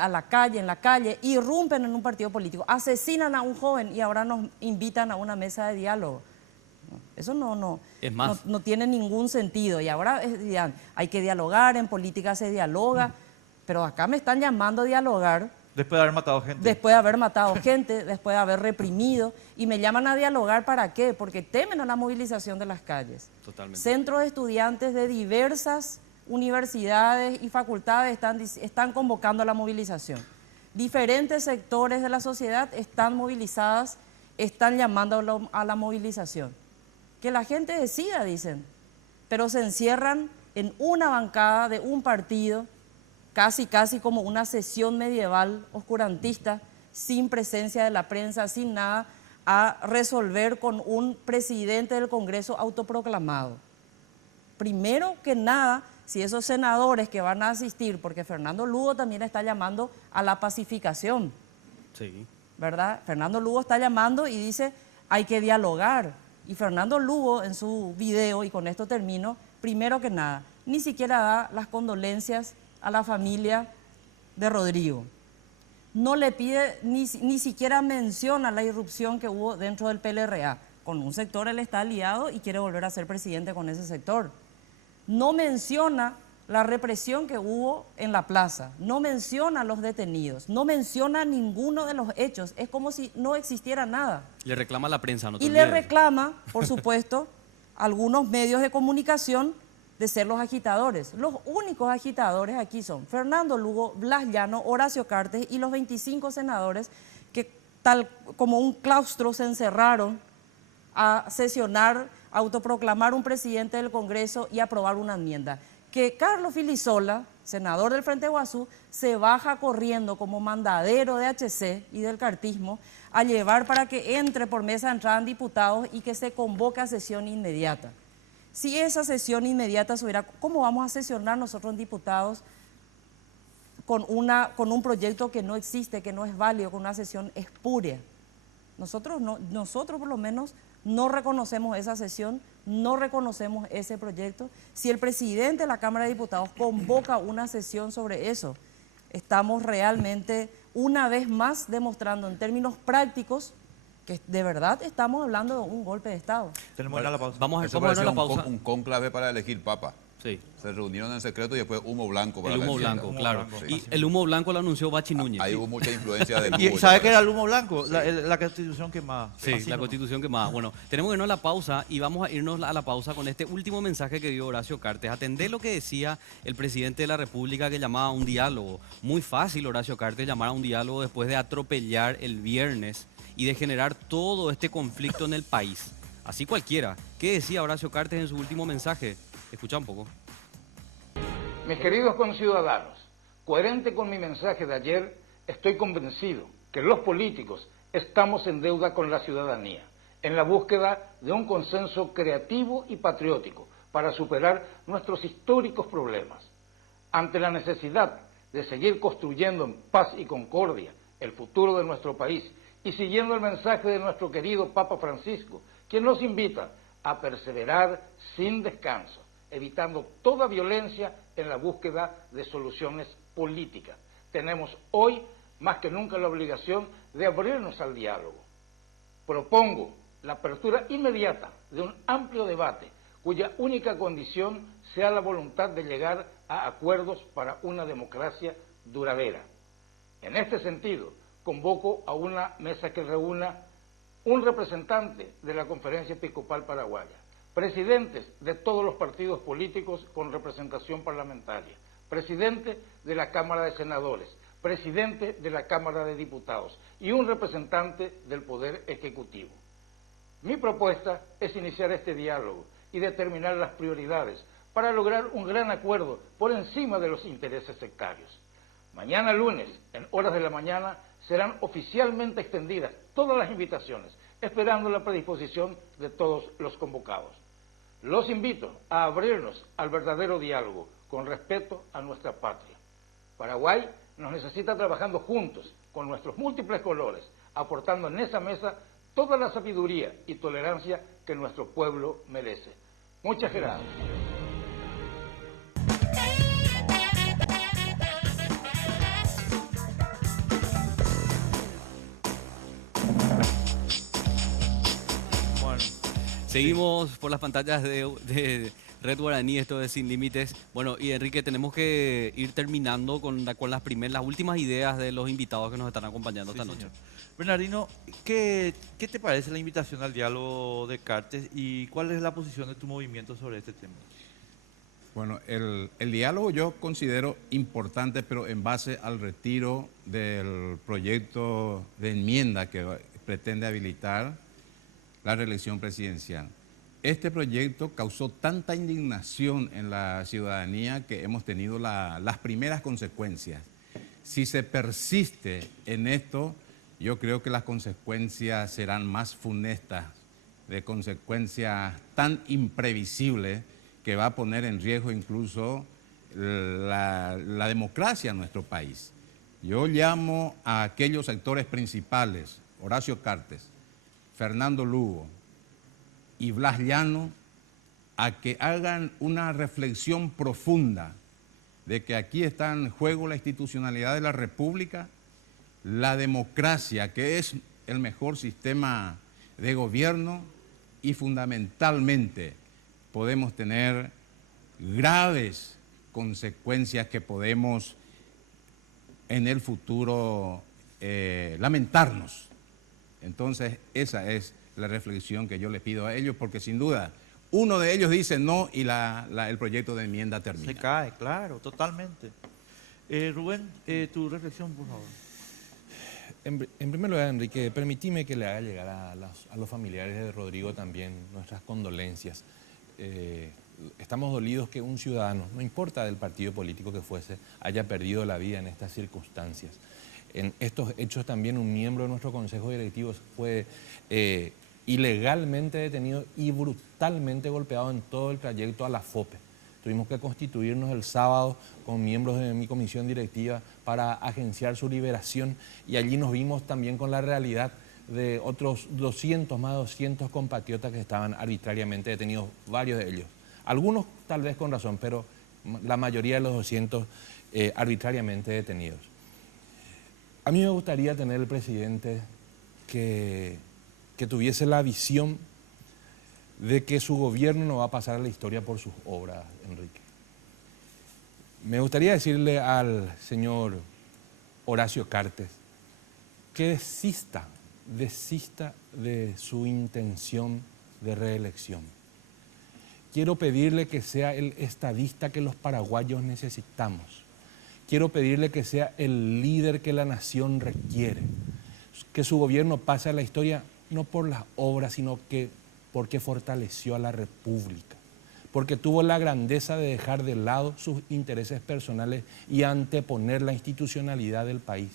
en la calle, irrumpen en un partido político, asesinan a un joven y ahora nos invitan a una mesa de diálogo. Eso no Es más, no tiene ningún sentido. Y ahora dirán, hay que dialogar, en política se dialoga, pero acá me están llamando a dialogar Después de haber matado gente. después de haber matado gente, después de haber reprimido, y me llaman a dialogar ¿para qué? Porque temen a la movilización de las calles. totalmente. Centros de estudiantes de diversas universidades y facultades están convocando a la movilización. Diferentes sectores de la sociedad están movilizadas, están llamando a la movilización. Que la gente decida, dicen, pero se encierran en una bancada de un partido, casi como una sesión medieval oscurantista, sin presencia de la prensa, sin nada, a resolver con un presidente del Congreso autoproclamado. Primero que nada, si esos senadores que van a asistir, porque Fernando Lugo también está llamando a la pacificación, Sí. ¿verdad? Fernando Lugo está llamando y dice, hay que dialogar. Y Fernando Lugo en su video, y con esto termino, primero que nada, ni siquiera da las condolencias a la familia de Rodrigo. No le pide, ni siquiera menciona la irrupción que hubo dentro del PLRA. Con un sector él está aliado y quiere volver a ser presidente con ese sector. No menciona la represión que hubo en la plaza, no menciona a los detenidos, no menciona ninguno de los hechos. Es como si no existiera nada. Le reclama a la prensa, no te Y le olvides. reclama, por supuesto, a algunos medios de comunicación de ser los agitadores. Los únicos agitadores aquí son Fernando Lugo, Blas Llano, Horacio Cartes y los 25 senadores que tal como un claustro se encerraron a sesionar, a autoproclamar un presidente del Congreso y aprobar una enmienda. Que Carlos Filisola, senador del Frente Guazú, se baja corriendo como mandadero de HC y del cartismo a llevar para que entre por mesa de entrada en diputados y que se convoque a sesión inmediata. Si esa sesión inmediata se hubiera, ¿cómo vamos a sesionar nosotros en diputados con un proyecto que no existe, que no es válido, con una sesión espuria? Nosotros por lo menos no reconocemos esa sesión, no reconocemos ese proyecto. Si el presidente de la Cámara de Diputados convoca una sesión sobre eso, estamos realmente una vez más demostrando en términos prácticos que de verdad estamos hablando de un golpe de Estado. Tenemos que ir a la pausa. Vamos a Eso irnos a parecía la pausa. un cónclave para elegir papa. Sí. Se reunieron en secreto y después humo blanco para El la humo elección. blanco, claro. Sí. Y el humo blanco lo anunció Bachi Núñez. Ahí hubo mucha influencia del ¿Y humo. sabe qué era el humo blanco? La Constitución quemada. Sí, Así la nomás. Constitución quemada. Bueno, tenemos que irnos a la pausa y vamos a irnos a la pausa con este último mensaje que dio Horacio Cartes. Atendé lo que decía el presidente de la República, que llamaba a un diálogo. Muy fácil, Horacio Cartes, llamar a un diálogo después de atropellar el viernes y de generar todo este conflicto en el país. Así cualquiera. ¿Qué decía Horacio Cartes en su último mensaje? Escucha un poco. Mis queridos conciudadanos, coherente con mi mensaje de ayer, estoy convencido que los políticos estamos en deuda con la ciudadanía, en la búsqueda de un consenso creativo y patriótico para superar nuestros históricos problemas. Ante la necesidad de seguir construyendo en paz y concordia el futuro de nuestro país y siguiendo el mensaje de nuestro querido Papa Francisco, quien nos invita a perseverar sin descanso, evitando toda violencia en la búsqueda de soluciones políticas. Tenemos hoy más que nunca la obligación de abrirnos al diálogo. Propongo la apertura inmediata de un amplio debate cuya única condición sea la voluntad de llegar a acuerdos para una democracia duradera. En este sentido, convoco a una mesa que reúna un representante de la Conferencia Episcopal Paraguaya, presidentes de todos los partidos políticos con representación parlamentaria, presidente de la Cámara de Senadores, presidente de la Cámara de Diputados y un representante del Poder Ejecutivo. Mi propuesta es iniciar este diálogo y determinar las prioridades para lograr un gran acuerdo por encima de los intereses sectarios. Mañana lunes, en horas de la mañana, serán oficialmente extendidas todas las invitaciones, esperando la predisposición de todos los convocados. Los invito a abrirnos al verdadero diálogo con respeto a nuestra patria. Paraguay nos necesita trabajando juntos, con nuestros múltiples colores, aportando en esa mesa toda la sabiduría y tolerancia que nuestro pueblo merece. Muchas gracias. Seguimos por las pantallas de Red Guaraní, esto de Sin Límites. Bueno, y Enrique, tenemos que ir terminando con las últimas ideas de los invitados que nos están acompañando esta noche. Bernardino, ¿qué te parece la invitación al diálogo de Cartes y cuál es la posición de tu movimiento sobre este tema? Bueno, el diálogo yo considero importante, pero en base al retiro del proyecto de enmienda que pretende habilitar la reelección presidencial. Este proyecto causó tanta indignación en la ciudadanía que hemos tenido las primeras consecuencias. Si se persiste en esto, yo creo que las consecuencias serán más funestas, de consecuencias tan imprevisibles que va a poner en riesgo incluso la democracia en nuestro país. Yo llamo a aquellos sectores principales, Horacio Cartes, Fernando Lugo y Blas Llano, a que hagan una reflexión profunda de que aquí está en juego la institucionalidad de la República, la democracia, que es el mejor sistema de gobierno, y fundamentalmente podemos tener graves consecuencias que podemos en el futuro lamentarnos. Entonces, esa es la reflexión que yo les pido a ellos, porque sin duda uno de ellos dice no y el proyecto de enmienda termina. Se cae, claro, totalmente. Rubén, tu reflexión, por favor. En primer lugar, Enrique, permitime que le haga llegar a los familiares de Rodrigo también nuestras condolencias. Estamos dolidos que un ciudadano, no importa del partido político que fuese, haya perdido la vida en estas circunstancias. En estos hechos también un miembro de nuestro consejo directivo fue ilegalmente detenido y brutalmente golpeado en todo el trayecto a la FOPE. Tuvimos que constituirnos el sábado con miembros de mi comisión directiva para agenciar su liberación, y allí nos vimos también con la realidad de otros 200, más de 200 compatriotas que estaban arbitrariamente detenidos, varios de ellos. Algunos tal vez con razón, pero la mayoría de los 200 arbitrariamente detenidos. A mí me gustaría tener el presidente que tuviese la visión de que su gobierno no va a pasar a la historia por sus obras, Enrique. Me gustaría decirle al señor Horacio Cartes que desista de su intención de reelección. Quiero pedirle que sea el estadista que los paraguayos necesitamos. Quiero pedirle que sea el líder que la nación requiere. Que su gobierno pase a la historia no por las obras, sino porque fortaleció a la República, porque tuvo la grandeza de dejar de lado sus intereses personales y anteponer la institucionalidad del país.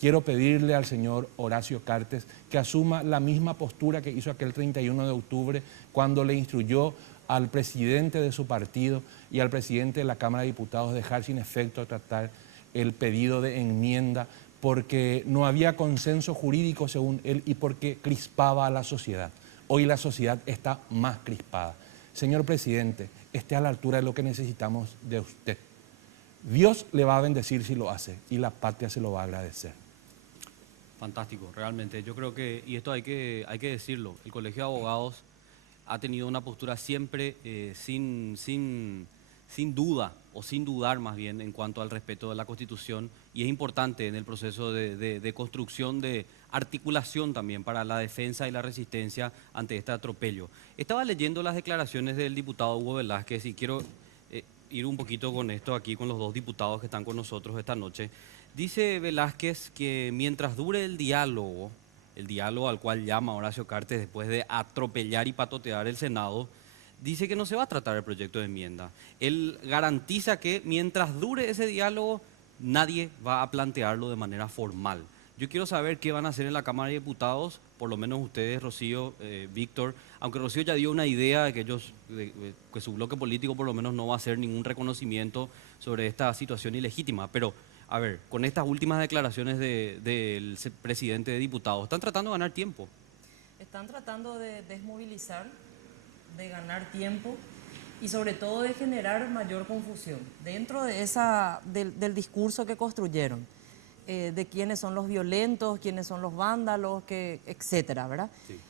Quiero pedirle al señor Horacio Cartes que asuma la misma postura que hizo aquel 31 de octubre cuando le instruyó al presidente de su partido y al presidente de la Cámara de Diputados dejar sin efecto tratar el pedido de enmienda porque no había consenso jurídico según él y porque crispaba a la sociedad. Hoy la sociedad está más crispada. Señor presidente, esté a la altura de lo que necesitamos de usted. Dios le va a bendecir si lo hace y la patria se lo va a agradecer. Fantástico, realmente. Yo creo que, y esto hay que decirlo, el Colegio de Abogados ha tenido una postura siempre sin duda, o sin dudar más bien, en cuanto al respeto de la Constitución, y es importante en el proceso de construcción, de articulación también para la defensa y la resistencia ante este atropello. Estaba leyendo las declaraciones del diputado Hugo Velázquez y quiero ir un poquito con esto aquí, con los dos diputados que están con nosotros esta noche. Dice Velázquez que mientras dure el diálogo al cual llama Horacio Cartes después de atropellar y patotear el Senado, dice que no se va a tratar el proyecto de enmienda. Él garantiza que mientras dure ese diálogo, nadie va a plantearlo de manera formal. Yo quiero saber qué van a hacer en la Cámara de Diputados, por lo menos ustedes, Rocío, Víctor, aunque Rocío ya dio una idea de que que su bloque político por lo menos no va a hacer ningún reconocimiento sobre esta situación ilegítima, pero a ver, con estas últimas declaraciones del presidente de diputados, ¿están tratando de ganar tiempo? Están tratando de desmovilizar, de ganar tiempo y sobre todo de generar mayor confusión dentro de del discurso que construyeron, de quiénes son los violentos, quiénes son los vándalos, etcétera, ¿verdad? Sí.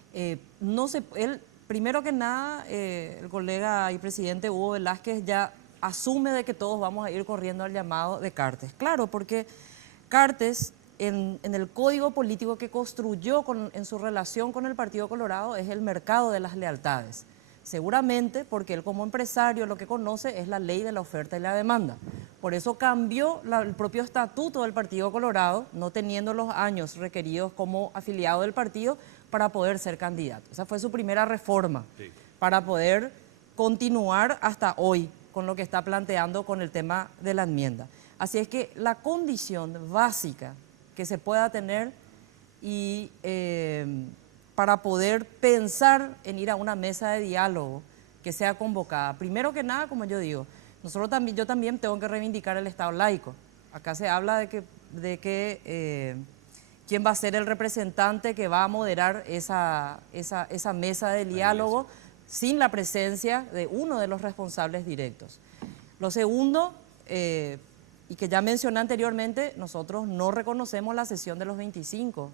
Él primero que nada, el colega y presidente Hugo Velázquez ya asume de que todos vamos a ir corriendo al llamado de Cartes. Claro, porque Cartes, en el código político que construyó en su relación con el Partido Colorado, es el mercado de las lealtades. Seguramente porque él como empresario lo que conoce es la ley de la oferta y la demanda. Por eso cambió el propio estatuto del Partido Colorado, no teniendo los años requeridos como afiliado del partido para poder ser candidato. Esa fue su primera reforma, para poder continuar hasta hoy con lo que está planteando con el tema de la enmienda. Así es que la condición básica que se pueda tener y para poder pensar en ir a una mesa de diálogo que sea convocada. Primero que nada, como yo digo, yo también tengo que reivindicar el Estado laico. Acá se habla de que quién va a ser el representante que va a moderar esa mesa de diálogo sin la presencia de uno de los responsables directos. Lo segundo, y que ya mencioné anteriormente, nosotros no reconocemos la sesión de los 25,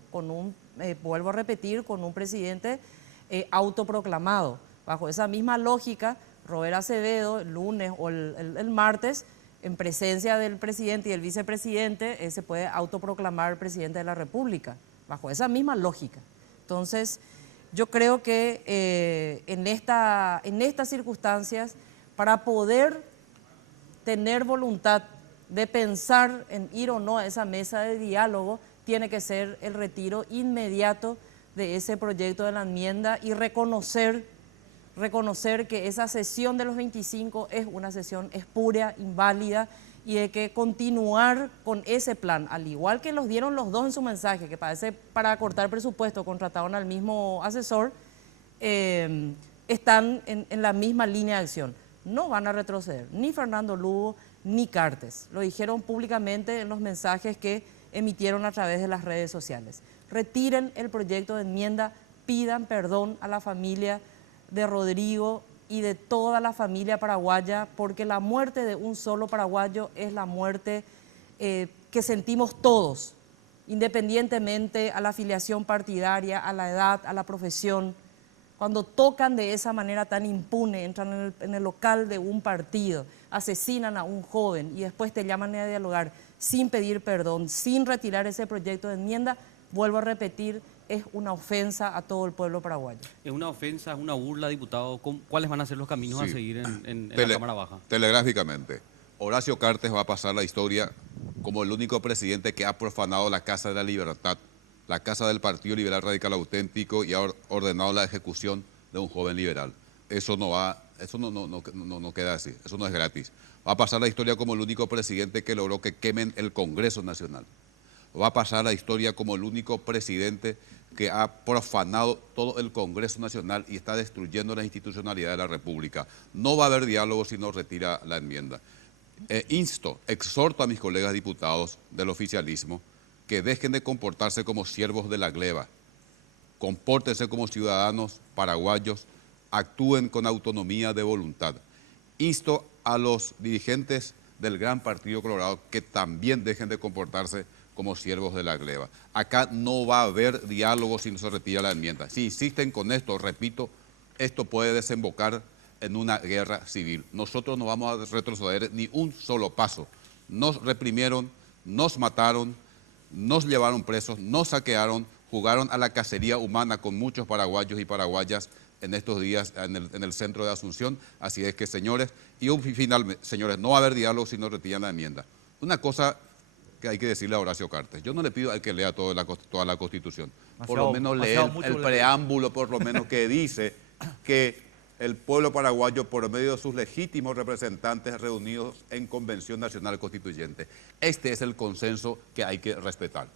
vuelvo a repetir, con un presidente autoproclamado. Bajo esa misma lógica, Robert Acevedo, el lunes o el martes, en presencia del presidente y del vicepresidente, se puede autoproclamar presidente de la República, bajo esa misma lógica. Entonces, yo creo que en estas circunstancias, para poder tener voluntad de pensar en ir o no a esa mesa de diálogo, tiene que ser el retiro inmediato de ese proyecto de la enmienda y reconocer que esa sesión de los 25 es una sesión espuria, inválida, y de que continuar con ese plan, al igual que los dieron los dos en su mensaje, que parece para acortar presupuesto contrataron al mismo asesor, están en la misma línea de acción. No van a retroceder, ni Fernando Lugo, ni Cartes. Lo dijeron públicamente en los mensajes que emitieron a través de las redes sociales. Retiren el proyecto de enmienda, pidan perdón a la familia de Rodrigo y de toda la familia paraguaya, porque la muerte de un solo paraguayo es la muerte que sentimos todos, independientemente a la afiliación partidaria, a la edad, a la profesión. Cuando tocan de esa manera tan impune, entran en el local de un partido, asesinan a un joven y después te llaman a dialogar sin pedir perdón, sin retirar ese proyecto de enmienda, vuelvo a repetir, es una ofensa a todo el pueblo paraguayo. Es una ofensa, es una burla, diputado. ¿Cuáles van a ser los caminos a seguir en la Cámara Baja? Telegráficamente, Horacio Cartes va a pasar la historia como el único presidente que ha profanado la Casa de la Libertad, la casa del Partido Liberal Radical Auténtico, y ha ordenado la ejecución de un joven liberal. Eso no queda así, eso no es gratis. Va a pasar la historia como el único presidente que logró que quemen el Congreso Nacional. Va a pasar la historia como el único presidente que ha profanado todo el Congreso Nacional y está destruyendo la institucionalidad de la República. No va a haber diálogo si no retira la enmienda. Exhorto a mis colegas diputados del oficialismo que dejen de comportarse como siervos de la gleba, compórtense como ciudadanos paraguayos, actúen con autonomía de voluntad. Insto a los dirigentes del Gran Partido Colorado que también dejen de comportarse como siervos de la gleba. Acá no va a haber diálogo si no se retira la enmienda. Si insisten con esto, repito, esto puede desembocar en una guerra civil. Nosotros no vamos a retroceder ni un solo paso. Nos reprimieron, nos mataron, nos llevaron presos, nos saquearon, jugaron a la cacería humana con muchos paraguayos y paraguayas en estos días en el centro de Asunción. Así es que, señores, finalmente, señores, no va a haber diálogo si no retiran la enmienda. Una cosa que hay que decirle a Horacio Cartes, yo no le pido al que lea toda la Constitución, por lo menos leer el preámbulo, por lo menos, que dice que el pueblo paraguayo, por medio de sus legítimos representantes reunidos en Convención Nacional Constituyente, este es el consenso que hay que respetar.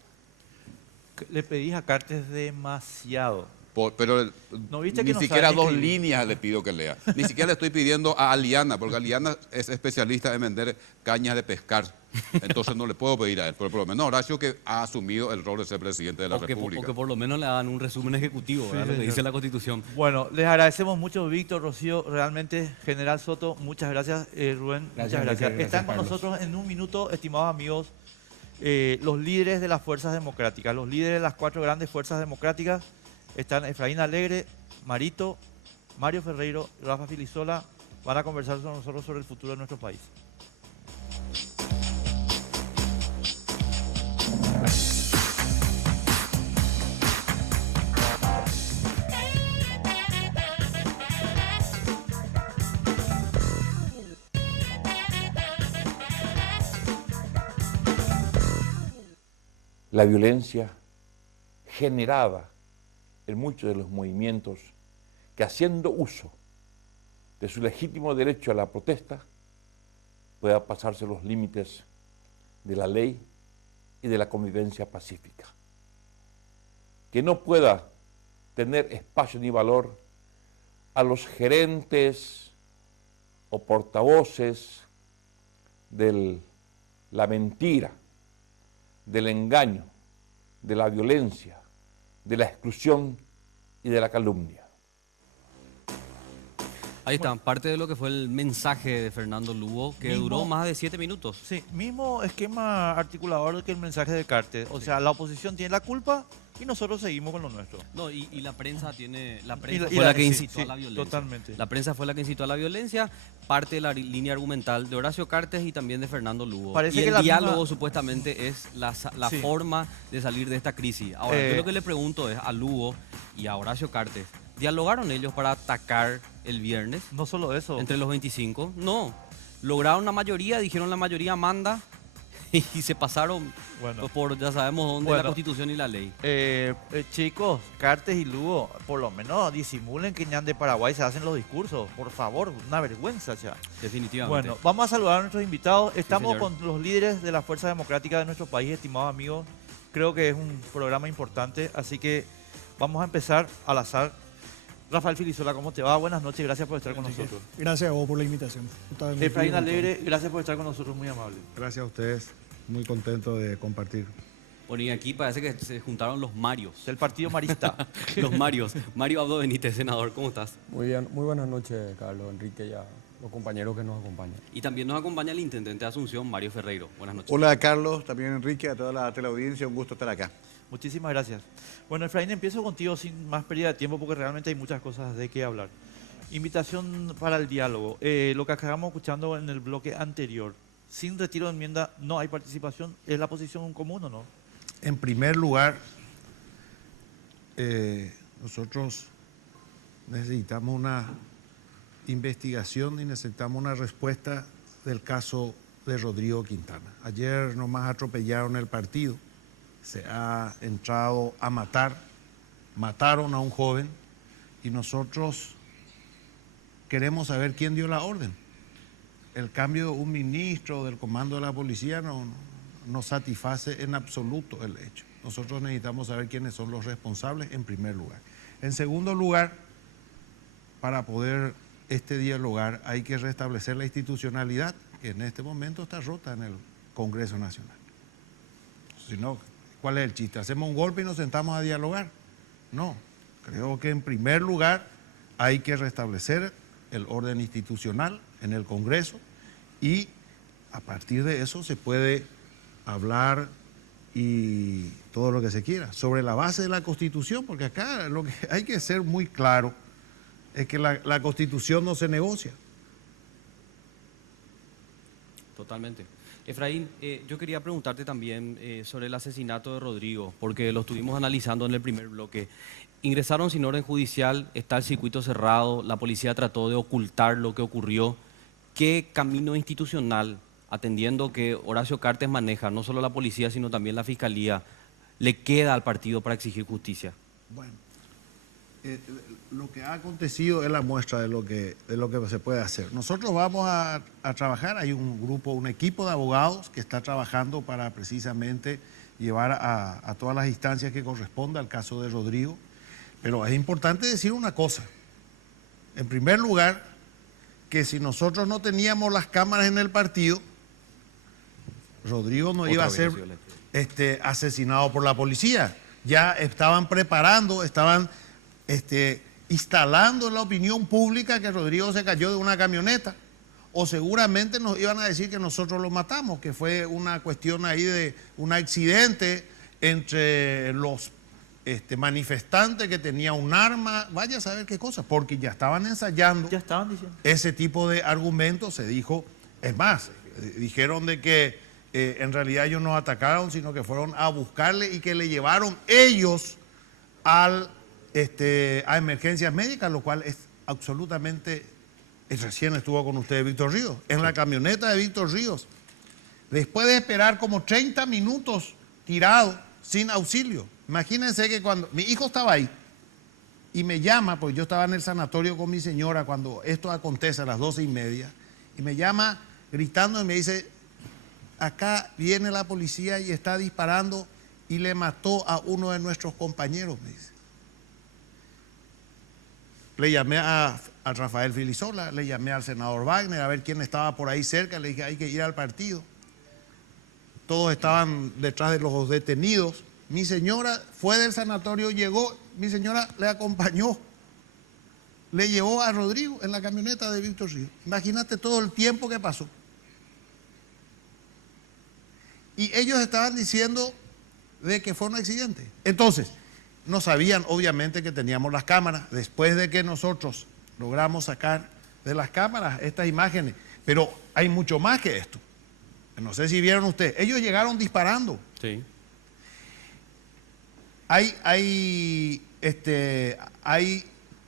Le pedís a Cartes demasiado. Pero ¿No viste ni que siquiera no dos sabe líneas le pido que lea. Ni siquiera le estoy pidiendo a Aliana, porque Aliana es especialista en vender cañas de pescar. Entonces no le puedo pedir a él. Pero por lo menos Horacio, que ha asumido el rol de ser presidente de la República. O que por lo menos le hagan un resumen ejecutivo, ¿verdad? Lo que dice la Constitución. Bueno, les agradecemos mucho, Víctor, Rocío, realmente, General Soto, muchas gracias, Rubén, muchas gracias. Están con nosotros en un minuto, estimados amigos, los líderes de las fuerzas democráticas, los líderes de las 4 grandes fuerzas democráticas. Están Efraín Alegre, Marito, Mario Ferreiro y Rafa Filisola van a conversar con nosotros sobre el futuro de nuestro país. La violencia generada en muchos de los movimientos que, haciendo uso de su legítimo derecho a la protesta, pueda pasarse los límites de la ley y de la convivencia pacífica. Que no pueda tener espacio ni valor a los gerentes o portavoces de la mentira, del engaño, de la violencia, de la exclusión y de la calumnia. Ahí está, parte de lo que fue el mensaje de Fernando Lugo, que duró más de 7 minutos. Sí, mismo esquema articulador que el mensaje de Cartes. O sea, la oposición tiene la culpa y nosotros seguimos con lo nuestro. No, y la prensa tiene. La prensa fue la que incitó a la violencia. Totalmente. La prensa fue la que incitó a la violencia, parte de la línea argumental de Horacio Cartes y también de Fernando Lugo. Parece y que el la diálogo misma... supuestamente es la Sí. forma de salir de esta crisis. Ahora, yo lo que le pregunto es a Lugo y a Horacio Cartes, ¿dialogaron ellos para atacar el viernes? No solo eso. Entre los 25. No. Lograron la mayoría, dijeron la mayoría manda y se pasaron por ya sabemos dónde, la Constitución y la ley. Chicos, Cartes y Lugo, por lo menos disimulen que ñan de Paraguay se hacen los discursos. Por favor, una vergüenza ya. Definitivamente. Bueno, vamos a saludar a nuestros invitados. Estamos señor. con los líderes de la Fuerza Democrática de nuestro país, estimados amigos. Creo que es un programa importante, así que vamos a empezar al azar. Rafael Filisola, ¿cómo te va? Buenas noches, gracias por estar con nosotros. Gracias a vos por la invitación. Efraín Alegre, gracias por estar con nosotros, muy amable. Gracias a ustedes, muy contento de compartir. Bueno, y aquí parece que se juntaron los Marios. El partido marista. Los Marios. Mario Abdo Benítez, senador, ¿cómo estás? Muy bien, muy buenas noches, Carlos, Enrique y a los compañeros que nos acompañan. Y también nos acompaña el intendente de Asunción, Mario Ferreiro. Buenas noches. Hola, Carlos, también Enrique, a toda la teleaudiencia, un gusto estar acá. Muchísimas gracias. Bueno, Efraín, empiezo contigo sin más pérdida de tiempo porque realmente hay muchas cosas de qué hablar. Invitación para el diálogo. Lo que acabamos escuchando en el bloque anterior. Sin retiro de enmienda no hay participación. ¿Es la posición común o no? En primer lugar, nosotros necesitamos una investigación y necesitamos una respuesta del caso de Rodrigo Quintana. Ayer nomás atropellaron el partido. Se ha entrado a matar, mataron a un joven y nosotros queremos saber quién dio la orden. El cambio de un ministro del comando de la policía no satisface en absoluto el hecho. Nosotros necesitamos saber quiénes son los responsables en primer lugar. En segundo lugar, para poder dialogar hay que restablecer la institucionalidad que en este momento está rota en el Congreso Nacional. Si no, ¿cuál es el chiste? ¿Hacemos un golpe y nos sentamos a dialogar? No, creo que en primer lugar hay que restablecer el orden institucional en el Congreso y a partir de eso se puede hablar y todo lo que se quiera, sobre la base de la Constitución, porque acá lo que hay que ser muy claro es que la Constitución no se negocia. Totalmente. Efraín, yo quería preguntarte también sobre el asesinato de Rodrigo, porque lo estuvimos analizando en el primer bloque. Ingresaron sin orden judicial, está el circuito cerrado, la policía trató de ocultar lo que ocurrió. ¿Qué camino institucional, atendiendo que Horacio Cartes maneja, no solo la policía, sino también la fiscalía, le queda al partido para exigir justicia? Bueno, lo que ha acontecido es la muestra de lo que se puede hacer. Nosotros vamos a trabajar, hay un grupo, un equipo de abogados que está trabajando para precisamente llevar a todas las instancias que corresponda al caso de Rodrigo. Pero es importante decir una cosa. En primer lugar, que si nosotros no teníamos las cámaras en el partido, Rodrigo no iba a ser asesinado por la policía. Ya estaban preparando, estaban instalando en la opinión pública que Rodrigo se cayó de una camioneta. O seguramente nos iban a decir que nosotros lo matamos, que fue una cuestión ahí de un accidente entre los manifestante que tenía un arma, vaya a saber qué cosa, porque ya estaban ensayando ese tipo de argumentos, se dijo, es más, dijeron de que en realidad ellos no atacaron, sino que fueron a buscarle y que le llevaron ellos a emergencias médicas, lo cual es absolutamente, recién estuvo con ustedes Víctor Ríos, en la camioneta de Víctor Ríos, después de esperar como 30 minutos tirado, sin auxilio. Imagínense que cuando mi hijo estaba ahí y me llama, pues yo estaba en el sanatorio con mi señora cuando esto acontece a las 12:30, y me llama gritando y me dice, acá viene la policía y está disparando y le mató a uno de nuestros compañeros, me dice. Le llamé a Rafael Filisola, le llamé al senador Wagner a ver quién estaba por ahí cerca, le dije, hay que ir al partido. Todos estaban detrás de los detenidos. Mi señora fue del sanatorio, llegó, mi señora le acompañó, le llevó a Rodrigo en la camioneta de Víctor Ríos. Imagínate todo el tiempo que pasó. Y ellos estaban diciendo de que fue un accidente. Entonces, no sabían obviamente que teníamos las cámaras, después de que nosotros logramos sacar de las cámaras estas imágenes, pero hay mucho más que esto. No sé si vieron ustedes, ellos llegaron disparando. Sí. Hay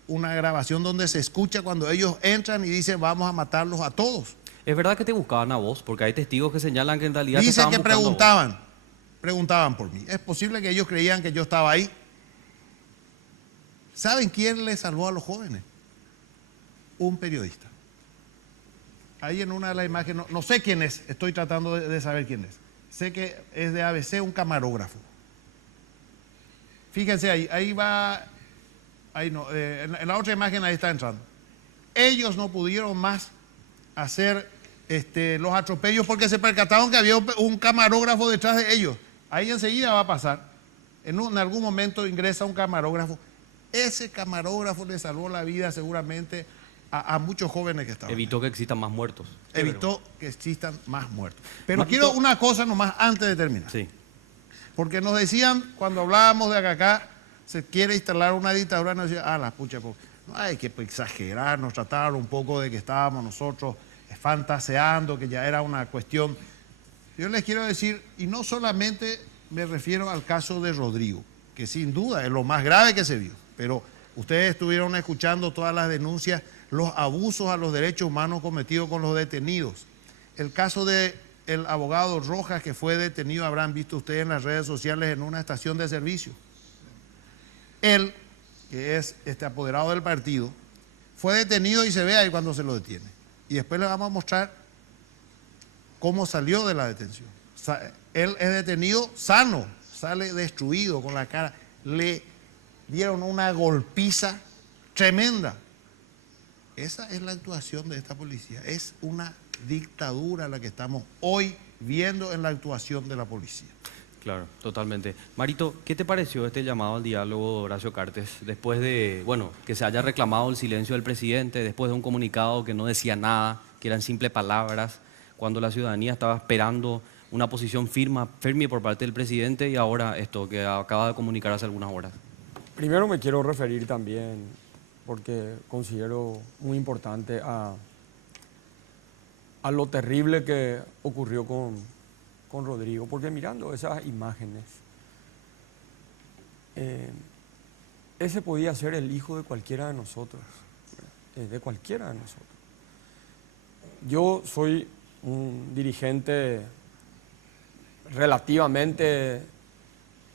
una grabación donde se escucha cuando ellos entran y dicen vamos a matarlos a todos. ¿Es verdad que te buscaban a vos? Porque hay testigos que señalan que en realidad Dicen que preguntaban preguntaban por mí. Es posible que ellos creían que yo estaba ahí. ¿Saben quién le salvó a los jóvenes? Un periodista. Ahí en una de las imágenes, no sé quién es, estoy tratando de saber quién es. Sé que es de ABC, un camarógrafo. Fíjense ahí va, ahí no, en la otra imagen ahí está entrando. Ellos no pudieron más hacer los atropellos porque se percataron que había un camarógrafo detrás de ellos. Ahí enseguida va a pasar. En algún momento ingresa un camarógrafo. Ese camarógrafo le salvó la vida seguramente a muchos jóvenes que estaban. Evitó que existan más muertos. Evitó que existan más muertos. Pero quiero una cosa nomás antes de terminar. Sí. Porque nos decían, cuando hablábamos de que acá se quiere instalar una dictadura, nos decían, la pucha, no hay que exagerar, nos trataron un poco de que estábamos nosotros fantaseando, que ya era una cuestión. Yo les quiero decir, y no solamente me refiero al caso de Rodrigo, que sin duda es lo más grave que se vio, pero ustedes estuvieron escuchando todas las denuncias, los abusos a los derechos humanos cometidos con los detenidos. El caso del abogado Rojas, que fue detenido, habrán visto ustedes en las redes sociales, en una estación de servicio. Él, que es apoderado del partido, fue detenido y se ve ahí cuando se lo detiene. Y después le vamos a mostrar cómo salió de la detención. Él es detenido sano, sale destruido con la cara. Le dieron una golpiza tremenda. Esa es la actuación de esta policía. Es una dictadura la que estamos hoy viendo en la actuación de la policía. Claro, totalmente. Marito, ¿qué te pareció este llamado al diálogo de Horacio Cartes después de, que se haya reclamado el silencio del presidente, después de un comunicado que no decía nada, que eran simples palabras, cuando la ciudadanía estaba esperando una posición firme por parte del presidente y ahora esto que acaba de comunicar hace algunas horas? Primero me quiero referir también, porque considero muy importante a lo terrible que ocurrió con Rodrigo, porque mirando esas imágenes, ese podía ser el hijo de cualquiera de nosotros, Yo soy un dirigente relativamente,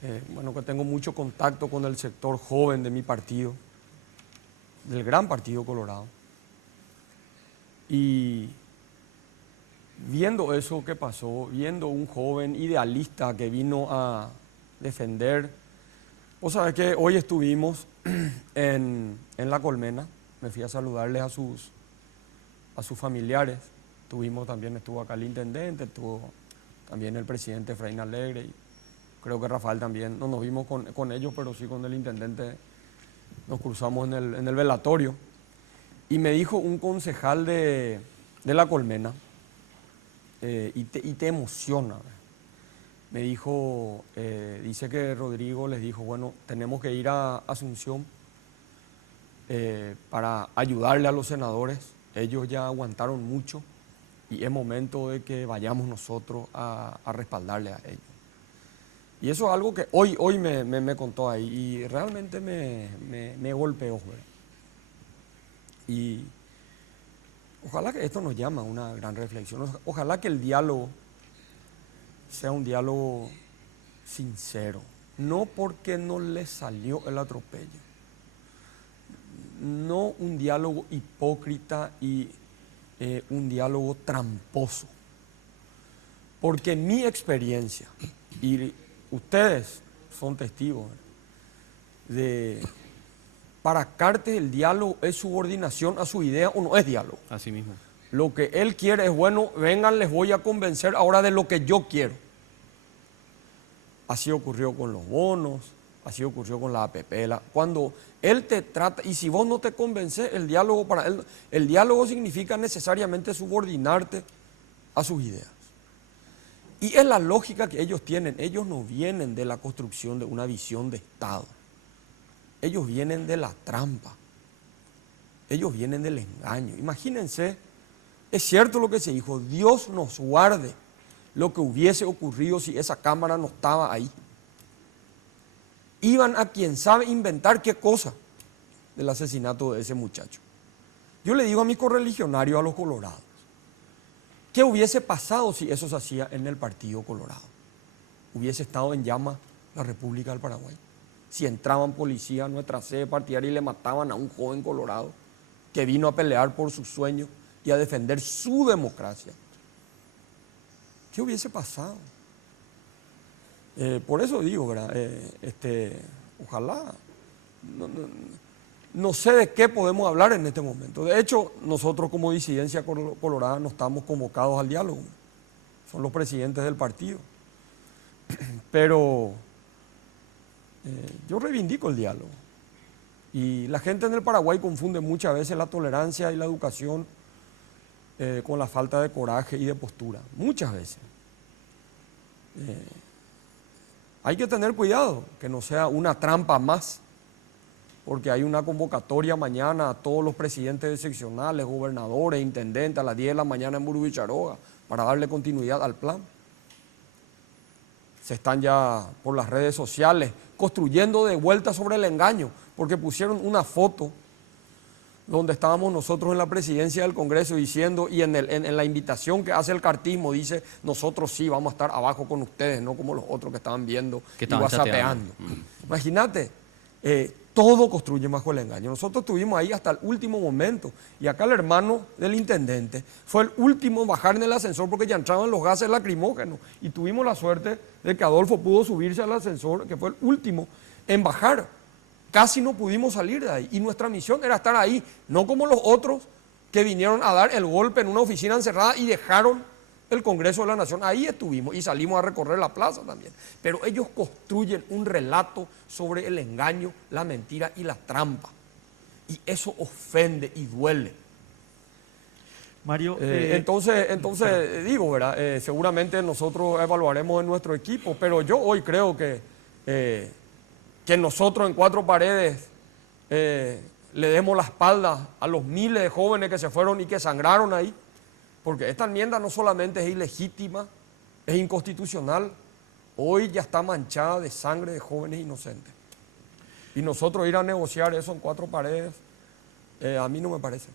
que tengo mucho contacto con el sector joven de mi partido, del gran Partido Colorado, y viendo eso que pasó, viendo un joven idealista que vino a defender, vos sabés que hoy estuvimos en La Colmena, me fui a saludarles a sus familiares, estuvo acá el intendente, estuvo también el presidente Efraín Alegre, y creo que Rafael también, no nos vimos con ellos, pero sí con el intendente, nos cruzamos en el velatorio, y me dijo un concejal de La Colmena, y te emociona. me dijo, dice que Rodrigo les dijo, bueno, tenemos que ir a Asunción para ayudarle a los senadores. Ellos ya aguantaron mucho y es momento de que vayamos nosotros a respaldarle a ellos. Y eso es algo que hoy me contó ahí y realmente me golpeó, ¿verdad? Y ojalá que esto nos llame a una gran reflexión. Ojalá que el diálogo sea un diálogo sincero, no porque no le salió el atropello, no un diálogo hipócrita y un diálogo tramposo. Porque mi experiencia, y ustedes son testigos, para Cartes el diálogo es subordinación a su idea o no es diálogo. Así mismo. Lo que él quiere es, bueno, vengan, les voy a convencer ahora de lo que yo quiero. Así ocurrió con los bonos, así ocurrió con la APP. Cuando él te trata, y si vos no te convences, el diálogo para él, el diálogo significa necesariamente subordinarte a sus ideas. Y es la lógica que ellos tienen. Ellos no vienen de la construcción de una visión de Estado. Ellos vienen de la trampa. Ellos vienen del engaño. Imagínense, es cierto lo que se dijo, Dios nos guarde lo que hubiese ocurrido si esa cámara no estaba ahí. Iban a quien sabe inventar qué cosa del asesinato de ese muchacho. Yo le digo a mis correligionarios, a los colorados, ¿qué hubiese pasado si eso se hacía en el Partido Colorado? Hubiese estado en llamas la República del Paraguay. Si entraban policías a nuestra sede partidaria y le mataban a un joven colorado que vino a pelear por sus sueños y a defender su democracia. ¿Qué hubiese pasado? Por eso digo, ¿verdad? Ojalá, no sé de qué podemos hablar en este momento. De hecho, nosotros como disidencia colorada no estamos convocados al diálogo. Son los presidentes del partido. Pero yo reivindico el diálogo. Y la gente en el Paraguay confunde muchas veces la tolerancia y la educación con la falta de coraje y de postura. Muchas veces. Hay que tener cuidado, que no sea una trampa más, porque hay una convocatoria mañana a todos los presidentes de seccionales, gobernadores, intendentes, a las 10 de la mañana en Burubicharoga, para darle continuidad al plan. Se están ya por las redes sociales construyendo de vuelta sobre el engaño, porque pusieron una foto donde estábamos nosotros en la presidencia del Congreso diciendo, y en la invitación que hace el cartismo dice, nosotros sí vamos a estar abajo con ustedes, no como los otros que estaban viendo y whatsappeando. Imagínate, todo construye bajo el engaño. Nosotros estuvimos ahí hasta el último momento, y acá el hermano del intendente fue el último en bajar en el ascensor porque ya entraban los gases lacrimógenos, y tuvimos la suerte de que Adolfo pudo subirse al ascensor, que fue el último en bajar. Casi no pudimos salir de ahí y nuestra misión era estar ahí, no como los otros que vinieron a dar el golpe en una oficina encerrada y dejaron el Congreso de la Nación. Ahí estuvimos y salimos a recorrer la plaza también. Pero ellos construyen un relato sobre el engaño, la mentira y la trampa. Y eso ofende y duele. Mario, entonces digo, ¿verdad? Seguramente nosotros evaluaremos en nuestro equipo, pero yo hoy creo que nosotros en Cuatro Paredes le demos la espalda a los miles de jóvenes que se fueron y que sangraron ahí, porque esta enmienda no solamente es ilegítima, es inconstitucional, hoy ya está manchada de sangre de jóvenes inocentes. Y nosotros ir a negociar eso en Cuatro Paredes, a mí no me parece.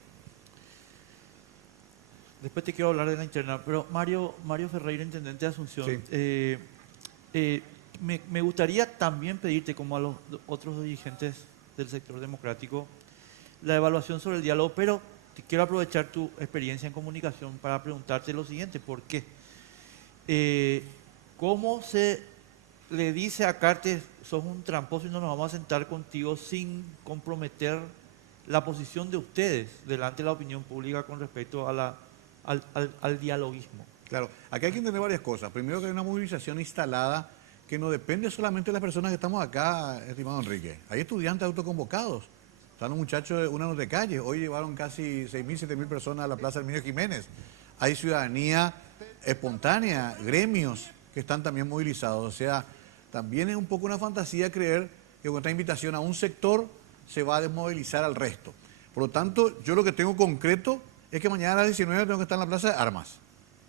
Después te quiero hablar de la interna, pero Mario Ferreira, intendente de Asunción, sí. Me gustaría también pedirte, como a los otros dirigentes del sector democrático, la evaluación sobre el diálogo, pero te quiero aprovechar tu experiencia en comunicación para preguntarte lo siguiente: ¿por qué? ¿Cómo se le dice a Cartes, sos un tramposo y no nos vamos a sentar contigo sin comprometer la posición de ustedes delante de la opinión pública con respecto a al dialoguismo? Claro, aquí hay que entender varias cosas. Primero, que hay una movilización instalada que no depende solamente de las personas que estamos acá, estimado Enrique. Hay estudiantes autoconvocados. Están los muchachos de una de calle. Hoy llevaron casi 6.000, 7.000 personas a la Plaza Herminio Jiménez. Hay ciudadanía espontánea, gremios que están también movilizados. O sea, también es un poco una fantasía creer que con esta invitación a un sector se va a desmovilizar al resto. Por lo tanto, yo lo que tengo concreto es que mañana a las 19 tengo que estar en la Plaza de Armas.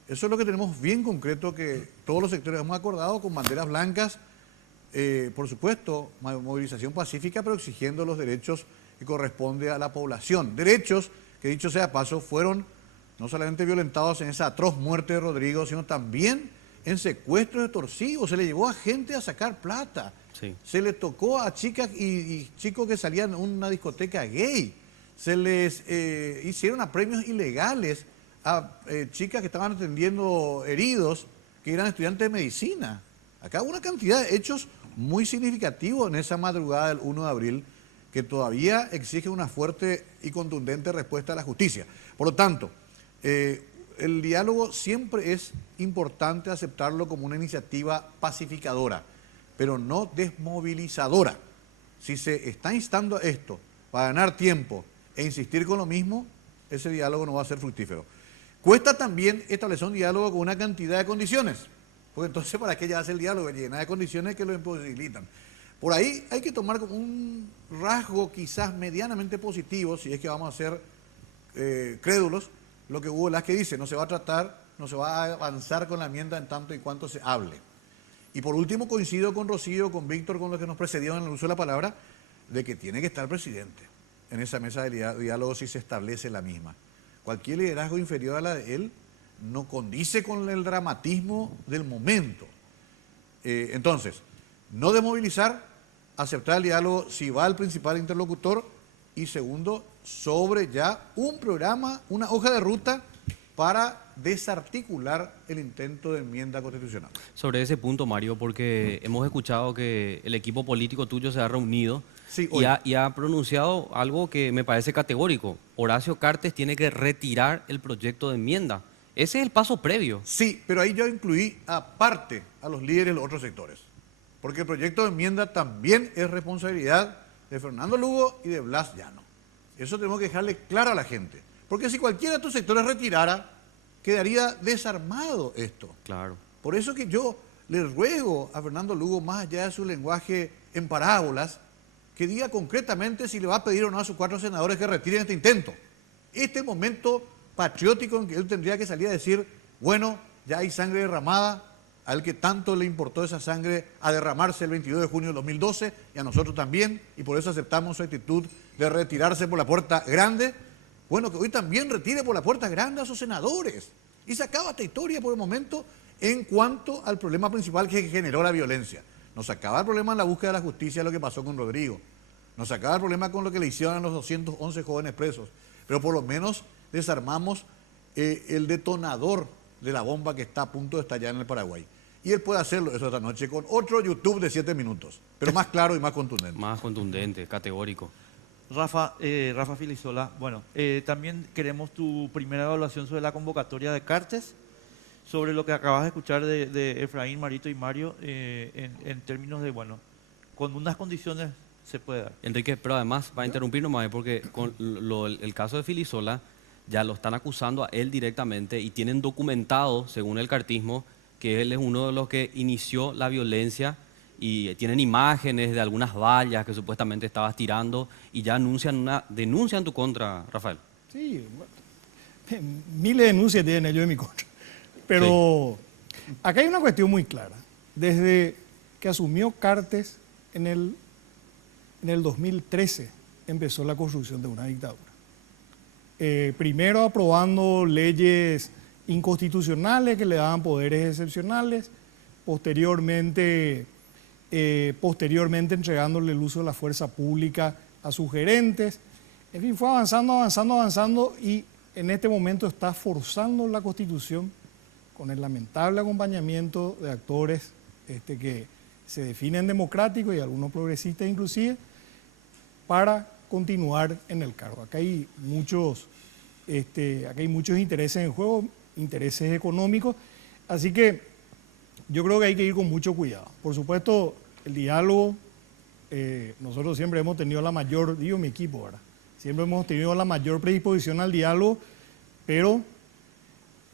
Eso es lo que tenemos bien concreto, que todos los sectores hemos acordado, con banderas blancas, por supuesto, movilización pacífica, pero exigiendo los derechos que corresponde a la población. Derechos que, dicho sea paso, fueron no solamente violentados en esa atroz muerte de Rodrigo, sino también en secuestros extorsivos. Se le llevó a gente a sacar plata. Sí. Se le tocó a chicas y chicos que salían de una discoteca gay. Se les hicieron apremios ilegales a chicas que estaban atendiendo heridos, que eran estudiantes de medicina. Acá hubo una cantidad de hechos muy significativos en esa madrugada del 1 de abril que todavía exige una fuerte y contundente respuesta a la justicia. Por lo tanto, el diálogo siempre es importante aceptarlo como una iniciativa pacificadora, pero no desmovilizadora. Si se está instando a esto para ganar tiempo e insistir con lo mismo, ese diálogo no va a ser fructífero. Cuesta también establecer un diálogo con una cantidad de condiciones, porque entonces ¿para qué ya hace el diálogo? Llena de condiciones que lo imposibilitan. Por ahí hay que tomar como un rasgo quizás medianamente positivo, si es que vamos a ser crédulos, lo que Hugo Velázquez dice: no se va a tratar, no se va a avanzar con la enmienda en tanto y cuanto se hable. Y por último coincido con Rocío, con Víctor, con los que nos precedieron en el uso de la palabra, de que tiene que estar el presidente en esa mesa de diálogo si se establece la misma. Cualquier liderazgo inferior a la de él no condice con el dramatismo del momento. Entonces, no desmovilizar, aceptar el diálogo si va el principal interlocutor, y segundo, sobre ya un programa, una hoja de ruta para desarticular el intento de enmienda constitucional. Sobre ese punto, Mario, porque hemos escuchado que el equipo político tuyo se ha reunido sí, y ha pronunciado algo que me parece categórico. Horacio Cartes tiene que retirar el proyecto de enmienda. Ese es el paso previo. Sí, pero ahí yo incluí aparte a los líderes de los otros sectores, porque el proyecto de enmienda también es responsabilidad de Fernando Lugo y de Blas Llano. Eso tenemos que dejarle claro a la gente, porque si cualquiera de estos sectores retirara, quedaría desarmado esto. Claro. Por eso que yo le ruego a Fernando Lugo, más allá de su lenguaje en parábolas, que diga concretamente si le va a pedir o no a sus 4 senadores que retiren este intento. Este momento patriótico en que él tendría que salir a decir: bueno, ya hay sangre derramada, al que tanto le importó esa sangre a derramarse el 22 de junio de 2012, y a nosotros también, y por eso aceptamos su actitud de retirarse por la puerta grande. Bueno, que hoy también retire por la puerta grande a sus senadores. Y se acaba esta historia por el momento en cuanto al problema principal que generó la violencia. Nos acaba el problema en la búsqueda de la justicia, lo que pasó con Rodrigo. Nos acaba el problema con lo que le hicieron a los 211 jóvenes presos. Pero por lo menos desarmamos el detonador de la bomba que está a punto de estallar en el Paraguay. Y él puede hacerlo eso esta noche con otro YouTube de 7 minutos, pero más claro y más contundente. Más contundente, categórico. Rafa Filisola, bueno, también queremos tu primera evaluación sobre la convocatoria de Cartes, sobre lo que acabas de escuchar de Efraín, Marito y Mario, en términos de, bueno, con unas condiciones se puede dar. Enrique, pero además, va a interrumpir nomás, porque con el caso de Filisola ya lo están acusando a él directamente y tienen documentado, según el cartismo, que él es uno de los que inició la violencia, y tienen imágenes de algunas vallas que supuestamente estabas tirando y ya anuncian una denuncia en tu contra, Rafael. Sí, miles de denuncias tienen ellos en mi contra. Pero sí, acá hay una cuestión muy clara. Desde que asumió Cartes en el 2013 empezó la construcción de una dictadura. Primero aprobando leyes inconstitucionales que le daban poderes excepcionales, posteriormente entregándole el uso de la fuerza pública a sus gerentes. En fin, fue avanzando y en este momento está forzando la Constitución con el lamentable acompañamiento de actores que se definen democráticos y algunos progresistas inclusive, para continuar en el cargo. Acá hay muchos intereses en juego, intereses económicos, así que yo creo que hay que ir con mucho cuidado. Por supuesto, el diálogo, nosotros siempre hemos tenido la mayor, digo mi equipo, ¿verdad? Siempre hemos tenido la mayor predisposición al diálogo, pero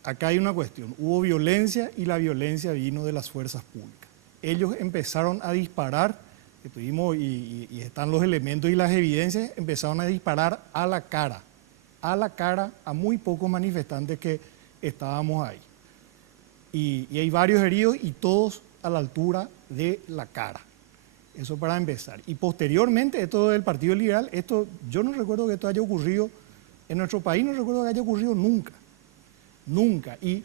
acá hay una cuestión. Hubo violencia y la violencia vino de las fuerzas públicas. Ellos empezaron a disparar, que tuvimos, y están los elementos y las evidencias, empezaron a disparar a la cara a muy pocos manifestantes que estábamos ahí. Y hay varios heridos y todos a la altura de la cara. Eso para empezar. Y posteriormente, esto del Partido Liberal, esto, yo no recuerdo que esto haya ocurrido en nuestro país, no recuerdo que haya ocurrido nunca. Nunca. Y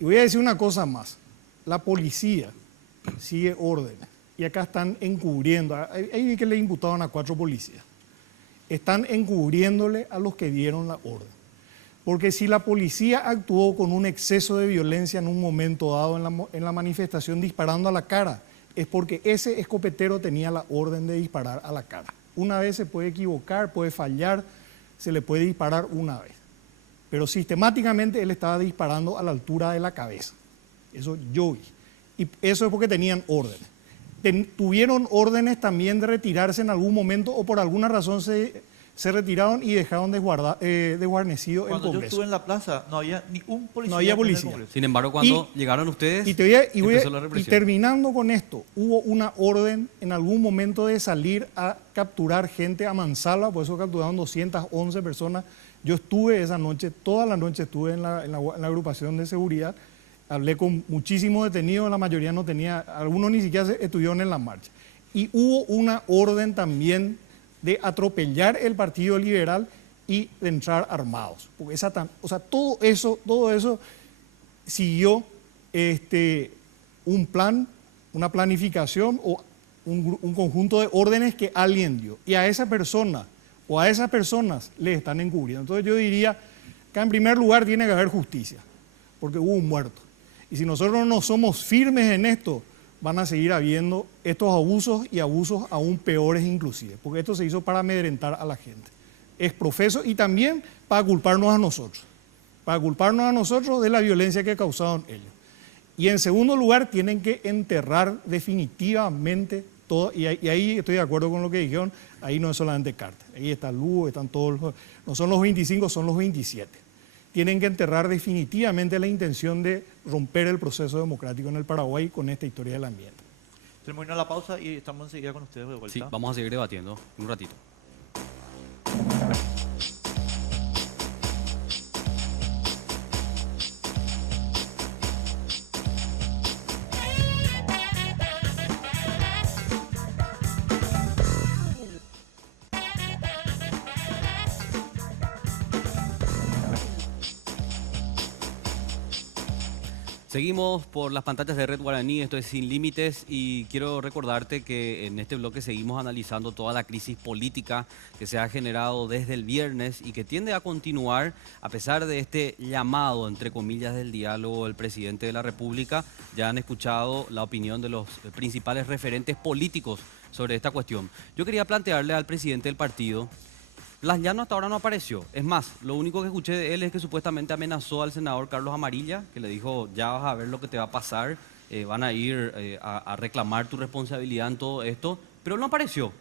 voy a decir una cosa más. La policía sigue órdenes. Y acá están encubriendo. Ahí vi que le imputaron a 4 policías. Están encubriéndole a los que dieron la orden. Porque si la policía actuó con un exceso de violencia en un momento dado en la manifestación disparando a la cara, es porque ese escopetero tenía la orden de disparar a la cara. Una vez se puede equivocar, puede fallar, se le puede disparar una vez. Pero sistemáticamente él estaba disparando a la altura de la cabeza. Eso yo vi. Y eso es porque tenían órdenes. Tuvieron órdenes también de retirarse en algún momento o por alguna razón se retiraron y dejaron desguarnecido el Congreso. Cuando yo estuve en la plaza no había ni un policía. No había policía. Sin embargo, cuando llegaron ustedes, empezó la y represión. terminando con esto, hubo una orden en algún momento de salir a capturar gente a mansalva, por eso capturaron 211 personas. Yo estuve esa noche, toda la noche estuve en la agrupación de seguridad, hablé con muchísimos detenidos, la mayoría no tenía, algunos ni siquiera estuvieron en la marcha. Y hubo una orden también de atropellar el Partido Liberal y de entrar armados. Porque todo eso siguió un plan, una planificación o un conjunto de órdenes que alguien dio. Y a esa persona o a esas personas les están encubriendo. Entonces yo diría que en primer lugar tiene que haber justicia, porque hubo un muerto. Y si nosotros no somos firmes en esto, van a seguir habiendo estos abusos y abusos aún peores inclusive, porque esto se hizo para amedrentar a la gente. Es profeso y también para culparnos a nosotros de la violencia que causaron ellos. Y en segundo lugar, tienen que enterrar definitivamente todo, y ahí estoy de acuerdo con lo que dijeron, ahí no es solamente Cartes, ahí está Lugo, están todos, no son los 25, son los 27. Tienen que enterrar definitivamente la intención de romper el proceso democrático en el Paraguay con esta historia del ambiente. Termina la pausa y estamos enseguida con ustedes de vuelta. Sí, vamos a seguir debatiendo en un ratito. Seguimos por las pantallas de Red Guaraní, esto es Sin Límites y quiero recordarte que en este bloque seguimos analizando toda la crisis política que se ha generado desde el viernes y que tiende a continuar a pesar de este llamado, entre comillas, del diálogo del presidente de la República. Ya han escuchado la opinión de los principales referentes políticos sobre esta cuestión. Yo quería plantearle al presidente del partido. Blas Llano hasta ahora no apareció. Es más, lo único que escuché de él es que supuestamente amenazó al senador Carlos Amarilla, que le dijo, ya vas a ver lo que te va a pasar, van a ir a reclamar tu responsabilidad en todo esto, pero él no apareció.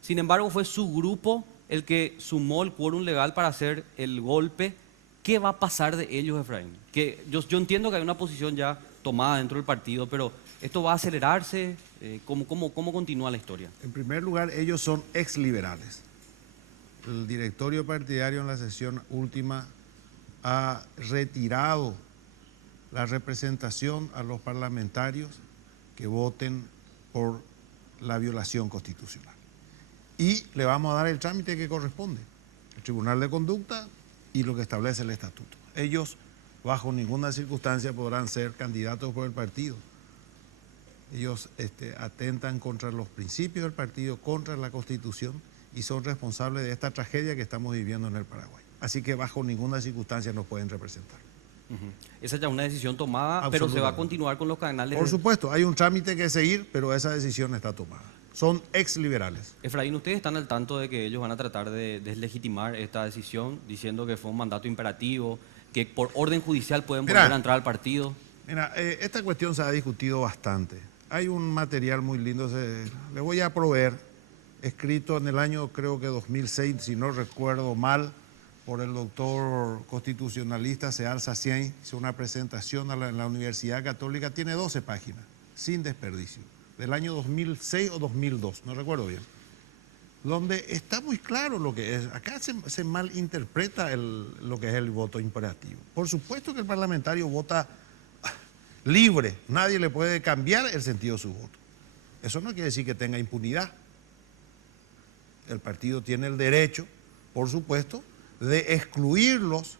Sin embargo, fue su grupo el que sumó el quórum legal para hacer el golpe. ¿Qué va a pasar de ellos, Efraín? Que yo entiendo que hay una posición ya tomada dentro del partido, pero ¿esto va a acelerarse? ¿Cómo continúa la historia? En primer lugar, ellos son exliberales. El directorio partidario en la sesión última ha retirado la representación a los parlamentarios que voten por la violación constitucional. Y le vamos a dar el trámite que corresponde, el Tribunal de Conducta y lo que establece el estatuto. Ellos, bajo ninguna circunstancia, podrán ser candidatos por el partido. Ellos atentan contra los principios del partido, contra la Constitución, y son responsables de esta tragedia que estamos viviendo en el Paraguay. Así que bajo ninguna circunstancia nos pueden representar. Esa ya es una decisión tomada, pero se va a continuar con los canales. Por supuesto, hay un trámite que seguir, pero esa decisión está tomada. Son exliberales. Efraín, ¿ustedes están al tanto de que ellos van a tratar de deslegitimar esta decisión, diciendo que fue un mandato imperativo, que por orden judicial pueden volver a entrar al partido? Mira, esta cuestión se ha discutido bastante. Hay un material muy lindo, le voy a proveer, escrito en el año creo que 2006, si no recuerdo mal, por el doctor constitucionalista Seal Sacien, hizo una presentación en la Universidad Católica, tiene 12 páginas, sin desperdicio, del año 2006 o 2002, no recuerdo bien, donde está muy claro lo que es. Acá se malinterpreta lo que es el voto imperativo. Por supuesto que el parlamentario vota libre, nadie le puede cambiar el sentido de su voto. Eso no quiere decir que tenga impunidad. El partido tiene el derecho, por supuesto, de excluirlos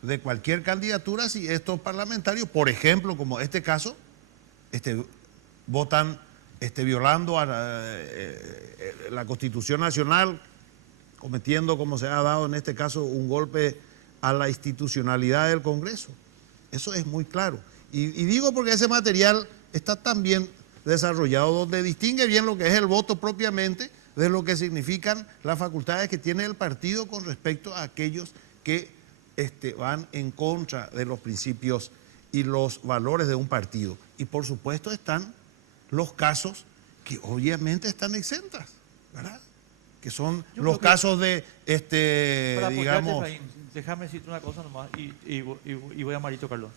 de cualquier candidatura si estos parlamentarios, por ejemplo, como este caso, votan violando a la Constitución Nacional, cometiendo, como se ha dado en este caso, un golpe a la institucionalidad del Congreso. Eso es muy claro. Y digo porque ese material está tan bien desarrollado, donde distingue bien lo que es el voto propiamente de lo que significan las facultades que tiene el partido con respecto a aquellos que van en contra de los principios y los valores de un partido. Y por supuesto están los casos que obviamente están exentas, ¿verdad? Que son los casos de, digamos... Efraín, déjame decirte una cosa nomás y voy a Marito Carlos.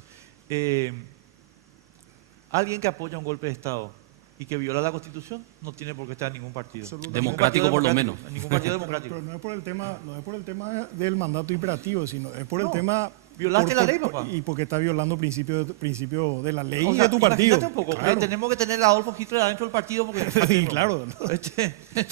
Alguien que apoya un golpe de Estado y que viola la Constitución no tiene por qué estar en ningún partido. Democrático por lo menos. En ningún partido democrático. Pero no es por el tema del mandato imperativo, sino es por el tema... Violaste la ley, papá. Y porque está violando principio de la ley O y sea, de tu partido. Un poco, Claro. Tenemos que tener a Adolfo Hitler adentro del partido porque... Sí, claro.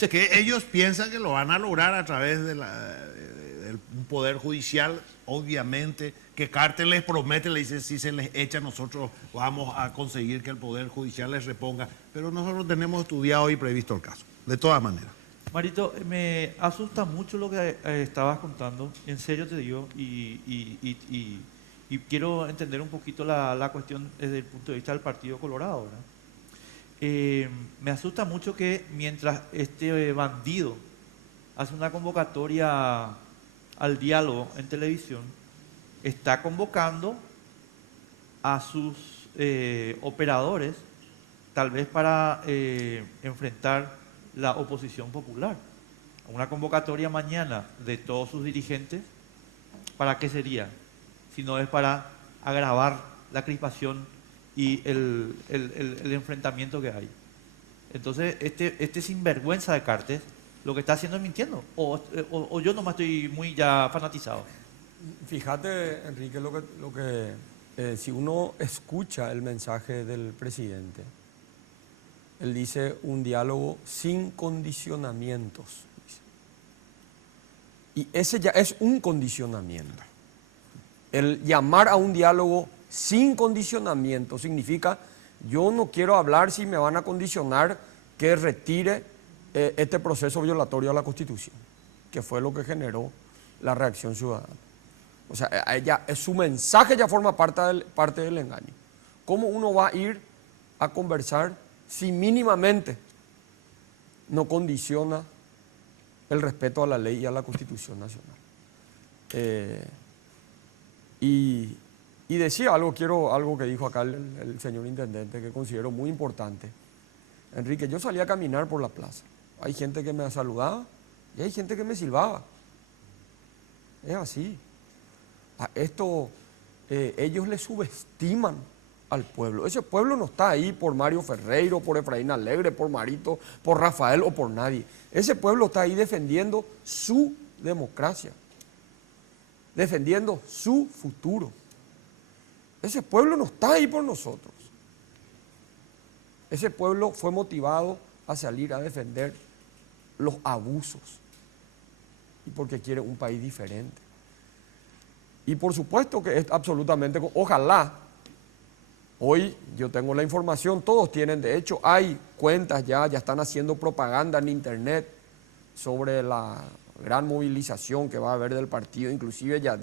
Que ellos piensan que lo van a lograr a través de un poder judicial, obviamente, que Carter les promete, le dice, si se les echa, nosotros vamos a conseguir que el poder judicial les reponga. Pero nosotros tenemos estudiado y previsto el caso, de todas maneras. Marito, me asusta mucho lo que estabas contando, en serio te digo, y quiero entender un poquito la cuestión desde el punto de vista del Partido Colorado, ¿verdad? Me asusta mucho que mientras este bandido hace una convocatoria al diálogo en televisión, está convocando a sus operadores, tal vez para enfrentar la oposición popular. Una convocatoria mañana de todos sus dirigentes, ¿para qué sería? Si no es para agravar la crispación y el enfrentamiento que hay. Entonces, este sinvergüenza de Cartes, lo que está haciendo es mintiendo. O yo nomás estoy muy ya fanatizado. Fíjate, Enrique, si uno escucha el mensaje del presidente, él dice un diálogo sin condicionamientos. Y ese ya es un condicionamiento. El llamar a un diálogo sin condicionamiento significa, yo no quiero hablar si me van a condicionar que retire este proceso violatorio a la Constitución, que fue lo que generó la reacción ciudadana. O sea, su mensaje ya forma parte del engaño. ¿Cómo uno va a ir a conversar si mínimamente no condiciona el respeto a la ley y a la Constitución Nacional? Y decía algo que dijo acá el señor intendente, que considero muy importante. Enrique, yo salí a caminar por la plaza. Hay gente que me saludaba y hay gente que me silbaba. Es así. A esto ellos le subestiman al pueblo. Ese pueblo no está ahí por Mario Ferreiro, por Efraín Alegre, por Marito, por Rafael o por nadie. Ese pueblo está ahí defendiendo su democracia, defendiendo su futuro. Ese pueblo no está ahí por nosotros. Ese pueblo fue motivado a salir a defender los abusos y porque quiere un país diferente. Y por supuesto que es absolutamente, ojalá, hoy yo tengo la información, todos tienen, de hecho hay cuentas ya están haciendo propaganda en internet sobre la gran movilización que va a haber del partido, inclusive ya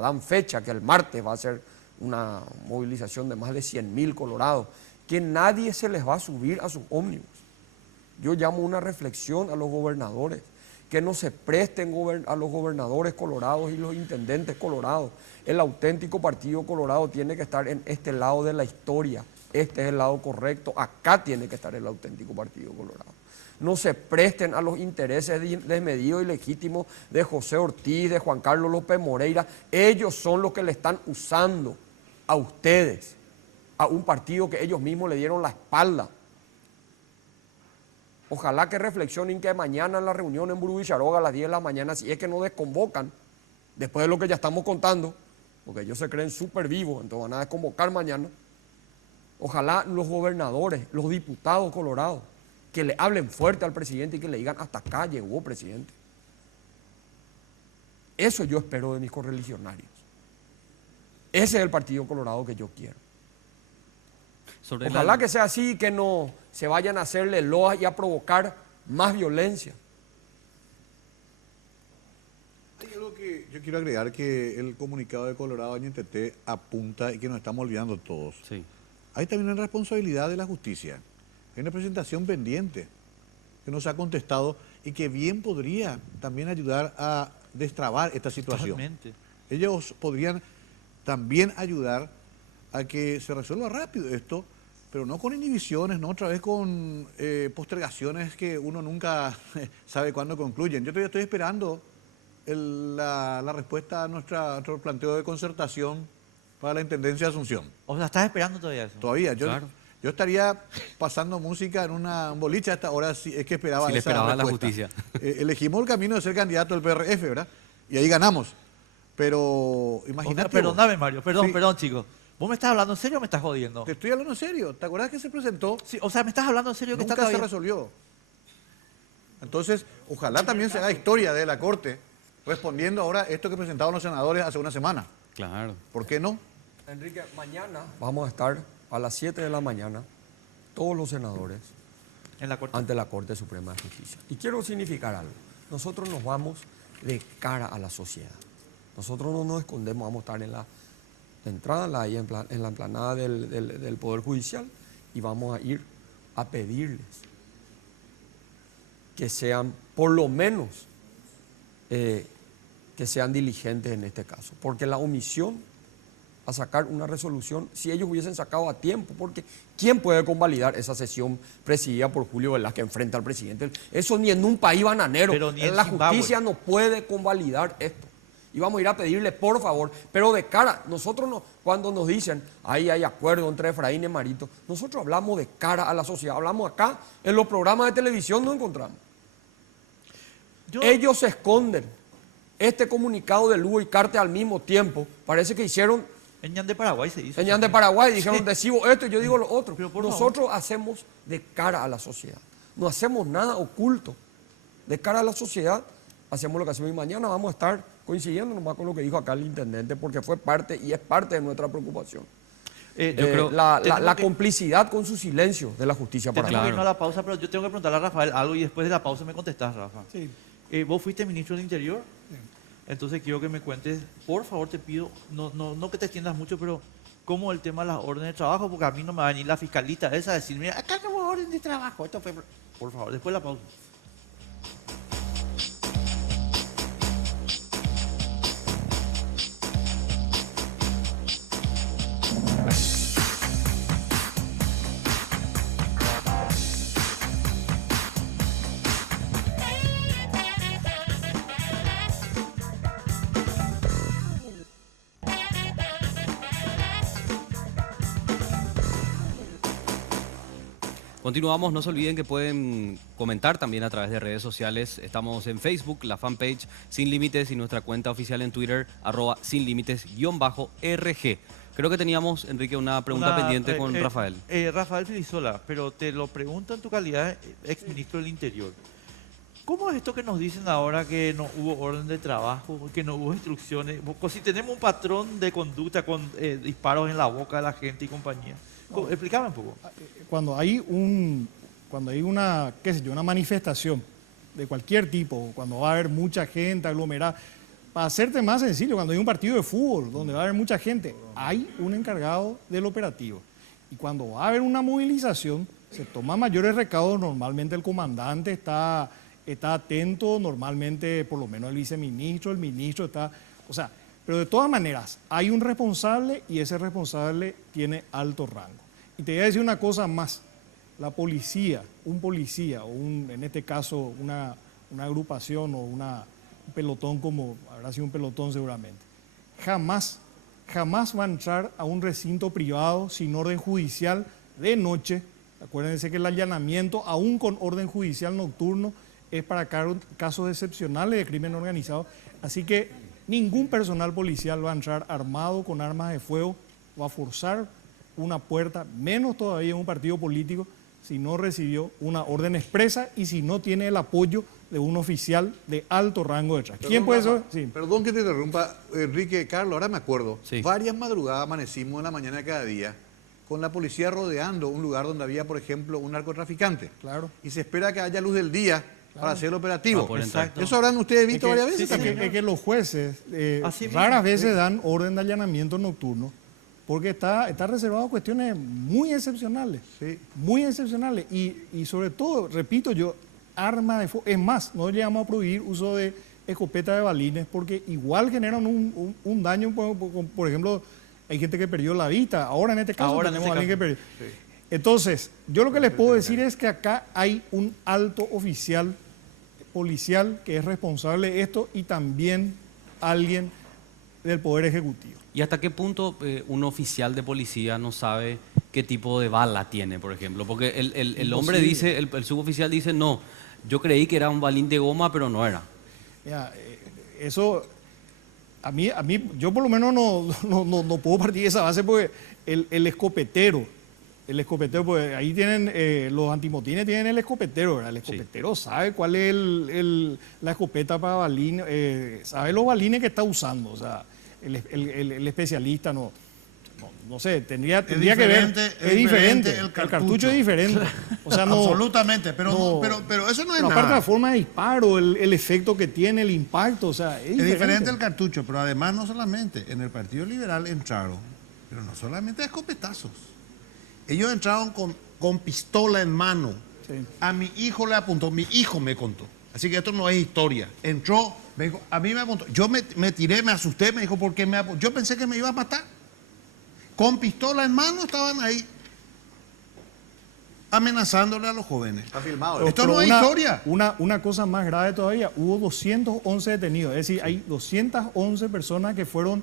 dan fecha que el martes va a ser una movilización de más de 100.000 colorados, que nadie se les va a subir a sus ómnibus. Yo llamo una reflexión a los gobernadores, que no se presten a los gobernadores colorados y los intendentes colorados. El auténtico Partido Colorado tiene que estar en este lado de la historia, este es el lado correcto, acá tiene que estar el auténtico Partido Colorado. No se presten a los intereses desmedidos y legítimos de José Ortiz, de Juan Carlos López Moreira. Ellos son los que le están usando a ustedes, a un partido que ellos mismos le dieron la espalda. Ojalá que reflexionen que mañana en la reunión en Burubicharoga a las 10 de la mañana, si es que no desconvocan, después de lo que ya estamos contando, porque ellos se creen súper vivos, entonces van a desconvocar mañana. Ojalá los gobernadores, los diputados colorados, que le hablen fuerte al presidente y que le digan, hasta acá llegó, presidente. Eso yo espero de mis correligionarios. Ese es el Partido Colorado que yo quiero. Ojalá que sea así y que no se vayan a hacerle loas y a provocar más violencia. Hay algo que yo quiero agregar, que el comunicado de Colorado NTT apunta y que nos estamos olvidando todos. Sí. Hay también una responsabilidad de la justicia. Hay una presentación pendiente que no se ha contestado y que bien podría también ayudar a destrabar esta situación. Totalmente. Ellos podrían también ayudar a que se resuelva rápido esto, pero no con inhibiciones, no otra vez con postergaciones que uno nunca sabe cuándo concluyen. Yo todavía estoy esperando la respuesta a nuestro planteo de concertación para la Intendencia de Asunción. O sea, ¿estás esperando todavía eso? Todavía, Claro. Yo estaría pasando música en un boliche hasta ahora, si es que esperaba Si le esa esperaba la respuesta. justicia. Elegimos el camino de ser candidato del PRF, ¿verdad? Y ahí ganamos. Pero imagínate. Perdóname, Mario, perdón, Sí. perdón, chicos. ¿Vos me estás hablando en serio o me estás jodiendo? Te estoy hablando en serio. ¿Te acuerdas que se presentó? Sí, o sea, ¿me estás hablando en serio que Nunca está se todavía? resolvió. Entonces, ojalá también se haga historia de la Corte, respondiendo ahora esto que presentaron los senadores hace una semana. Claro. ¿Por qué no? Enrique, mañana vamos a estar a las 7 de la mañana, todos los senadores, en la Corte. ante la Corte Suprema de Justicia. Y quiero significar algo. Nosotros nos vamos de cara a la sociedad. Nosotros no nos escondemos, vamos a estar en la entrada, ahí en la emplanada del Poder Judicial, y vamos a ir a pedirles que sean, por lo menos, que sean diligentes en este caso. Porque la omisión a sacar una resolución, si ellos hubiesen sacado a tiempo, porque ¿quién puede convalidar esa sesión presidida por Julio Velázquez enfrente al presidente? Eso ni en un país bananero. Pero ni en la Zimbabue. justicia no puede convalidar esto. Y vamos a ir a pedirle, por favor, pero de cara, nosotros no, cuando nos dicen, ahí hay acuerdo entre Efraín y Marito, nosotros hablamos de cara a la sociedad, hablamos acá, en los programas de televisión no encontramos. Ellos se esconden. Este comunicado de Lugo y Carte al mismo tiempo, parece que hicieron... En Ñan de Paraguay se hizo. En Ñan de Paraguay dijeron, Sí. decibo esto y yo digo lo otro. por Nosotros hacemos de cara a la sociedad. No hacemos nada oculto. De cara a la sociedad hacemos lo que hacemos y mañana vamos a estar coincidiendo nomás con lo que dijo acá el intendente, porque fue parte y es parte de nuestra preocupación. Yo creo- la tenemos que- complicidad con su silencio de la justicia para Tenemos que irnos a la pausa, pero yo tengo que preguntarle a Rafael algo y después de la pausa me contestás, Rafa. Sí. ¿Vos fuiste ministro del Interior? Entonces quiero que me cuentes, por favor te pido, no que te extiendas mucho, pero cómo el tema de las órdenes de trabajo, porque a mí no me va a venir la fiscalita esa a decir, mira, acá no hubo orden de trabajo, esto fue... Por favor, después de la pausa. Continuamos, no se olviden que pueden comentar también a través de redes sociales. Estamos en Facebook, la fanpage Sin Límites y nuestra cuenta oficial en Twitter, @sinlímites_RG. Creo que teníamos, Enrique, una pregunta pendiente con Rafael. Rafael Filisola, pero te lo pregunto en tu calidad de ex ministro del Interior. ¿Cómo es esto que nos dicen ahora que no hubo orden de trabajo, que no hubo instrucciones? Si tenemos un patrón de conducta con disparos en la boca de la gente y compañía. Explícame un poco. Cuando hay una, qué sé yo, una manifestación de cualquier tipo, cuando va a haber mucha gente aglomerada, para hacerte más sencillo, cuando hay un partido de fútbol donde va a haber mucha gente, hay un encargado del operativo. Y cuando va a haber una movilización, se toman mayores recaudos, normalmente el comandante está atento, normalmente por lo menos el viceministro, el ministro está... O sea, pero de todas maneras, hay un responsable y ese responsable tiene alto rango. Y te voy a decir una cosa más. La policía, un policía, en este caso una agrupación o un pelotón, como habrá sido un pelotón seguramente, jamás va a entrar a un recinto privado sin orden judicial de noche. Acuérdense que el allanamiento, aún con orden judicial nocturno, es para casos excepcionales de crimen organizado. Así que ningún personal policial va a entrar armado con armas de fuego, va a forzar una puerta, menos todavía en un partido político, si no recibió una orden expresa y si no tiene el apoyo de un oficial de alto rango detrás. ¿Quién puede ser? Sí. Perdón que te interrumpa, Enrique, Carlos, ahora me acuerdo. Varias madrugadas amanecimos en la mañana de cada día con la policía rodeando un lugar donde había, por ejemplo, un narcotraficante. Claro. Y se espera que haya luz del día para hacer el operativo. Exacto. Eso habrán ustedes visto varias veces también. Es que los jueces raras veces dan orden de allanamiento nocturno, porque está reservado a cuestiones muy excepcionales. Muy excepcionales. Y sobre todo, repito yo, arma de fuego. Es más, no llegamos a prohibir uso de escopeta de balines, porque igual generan un daño. Por ejemplo, hay gente que perdió la vida. Ahora en este caso tenemos a alguien que perdió. Entonces, yo lo que les puedo decir es que acá hay un alto oficial policial que es responsable de esto y también alguien del Poder Ejecutivo. ¿Y hasta qué punto un oficial de policía no sabe qué tipo de bala tiene, por ejemplo? Porque el hombre dice, el suboficial dice, no, yo creí que era un balín de goma, pero no era. Mira, eso, a mí, yo por lo menos no puedo partir de esa base, porque el escopetero, pues ahí tienen, los antimotines tienen el escopetero, ¿verdad? El escopetero sabe cuál es la escopeta para balines, sabe los balines que está usando, o sea, el especialista no sé, tendría que ver. Es diferente, el cartucho es diferente. O sea, no, absolutamente, pero eso no es nada. Aparte de la forma de disparo, el efecto que tiene, el impacto, o sea, es diferente el cartucho, pero además no solamente, en el Partido Liberal entraron, pero no solamente a escopetazos. Ellos entraron con pistola en mano. Sí. A mi hijo le apuntó, mi hijo me contó. Así que esto no es historia. Entró, me dijo, a mí me apuntó. Yo me tiré, me asusté, me dijo, ¿por qué me apuntó? Yo pensé que me iba a matar. Con pistola en mano estaban ahí amenazándole a los jóvenes. Está filmado. Esto no es historia. Una cosa más grave todavía, hubo 211 detenidos. Es decir, hay 211 personas que fueron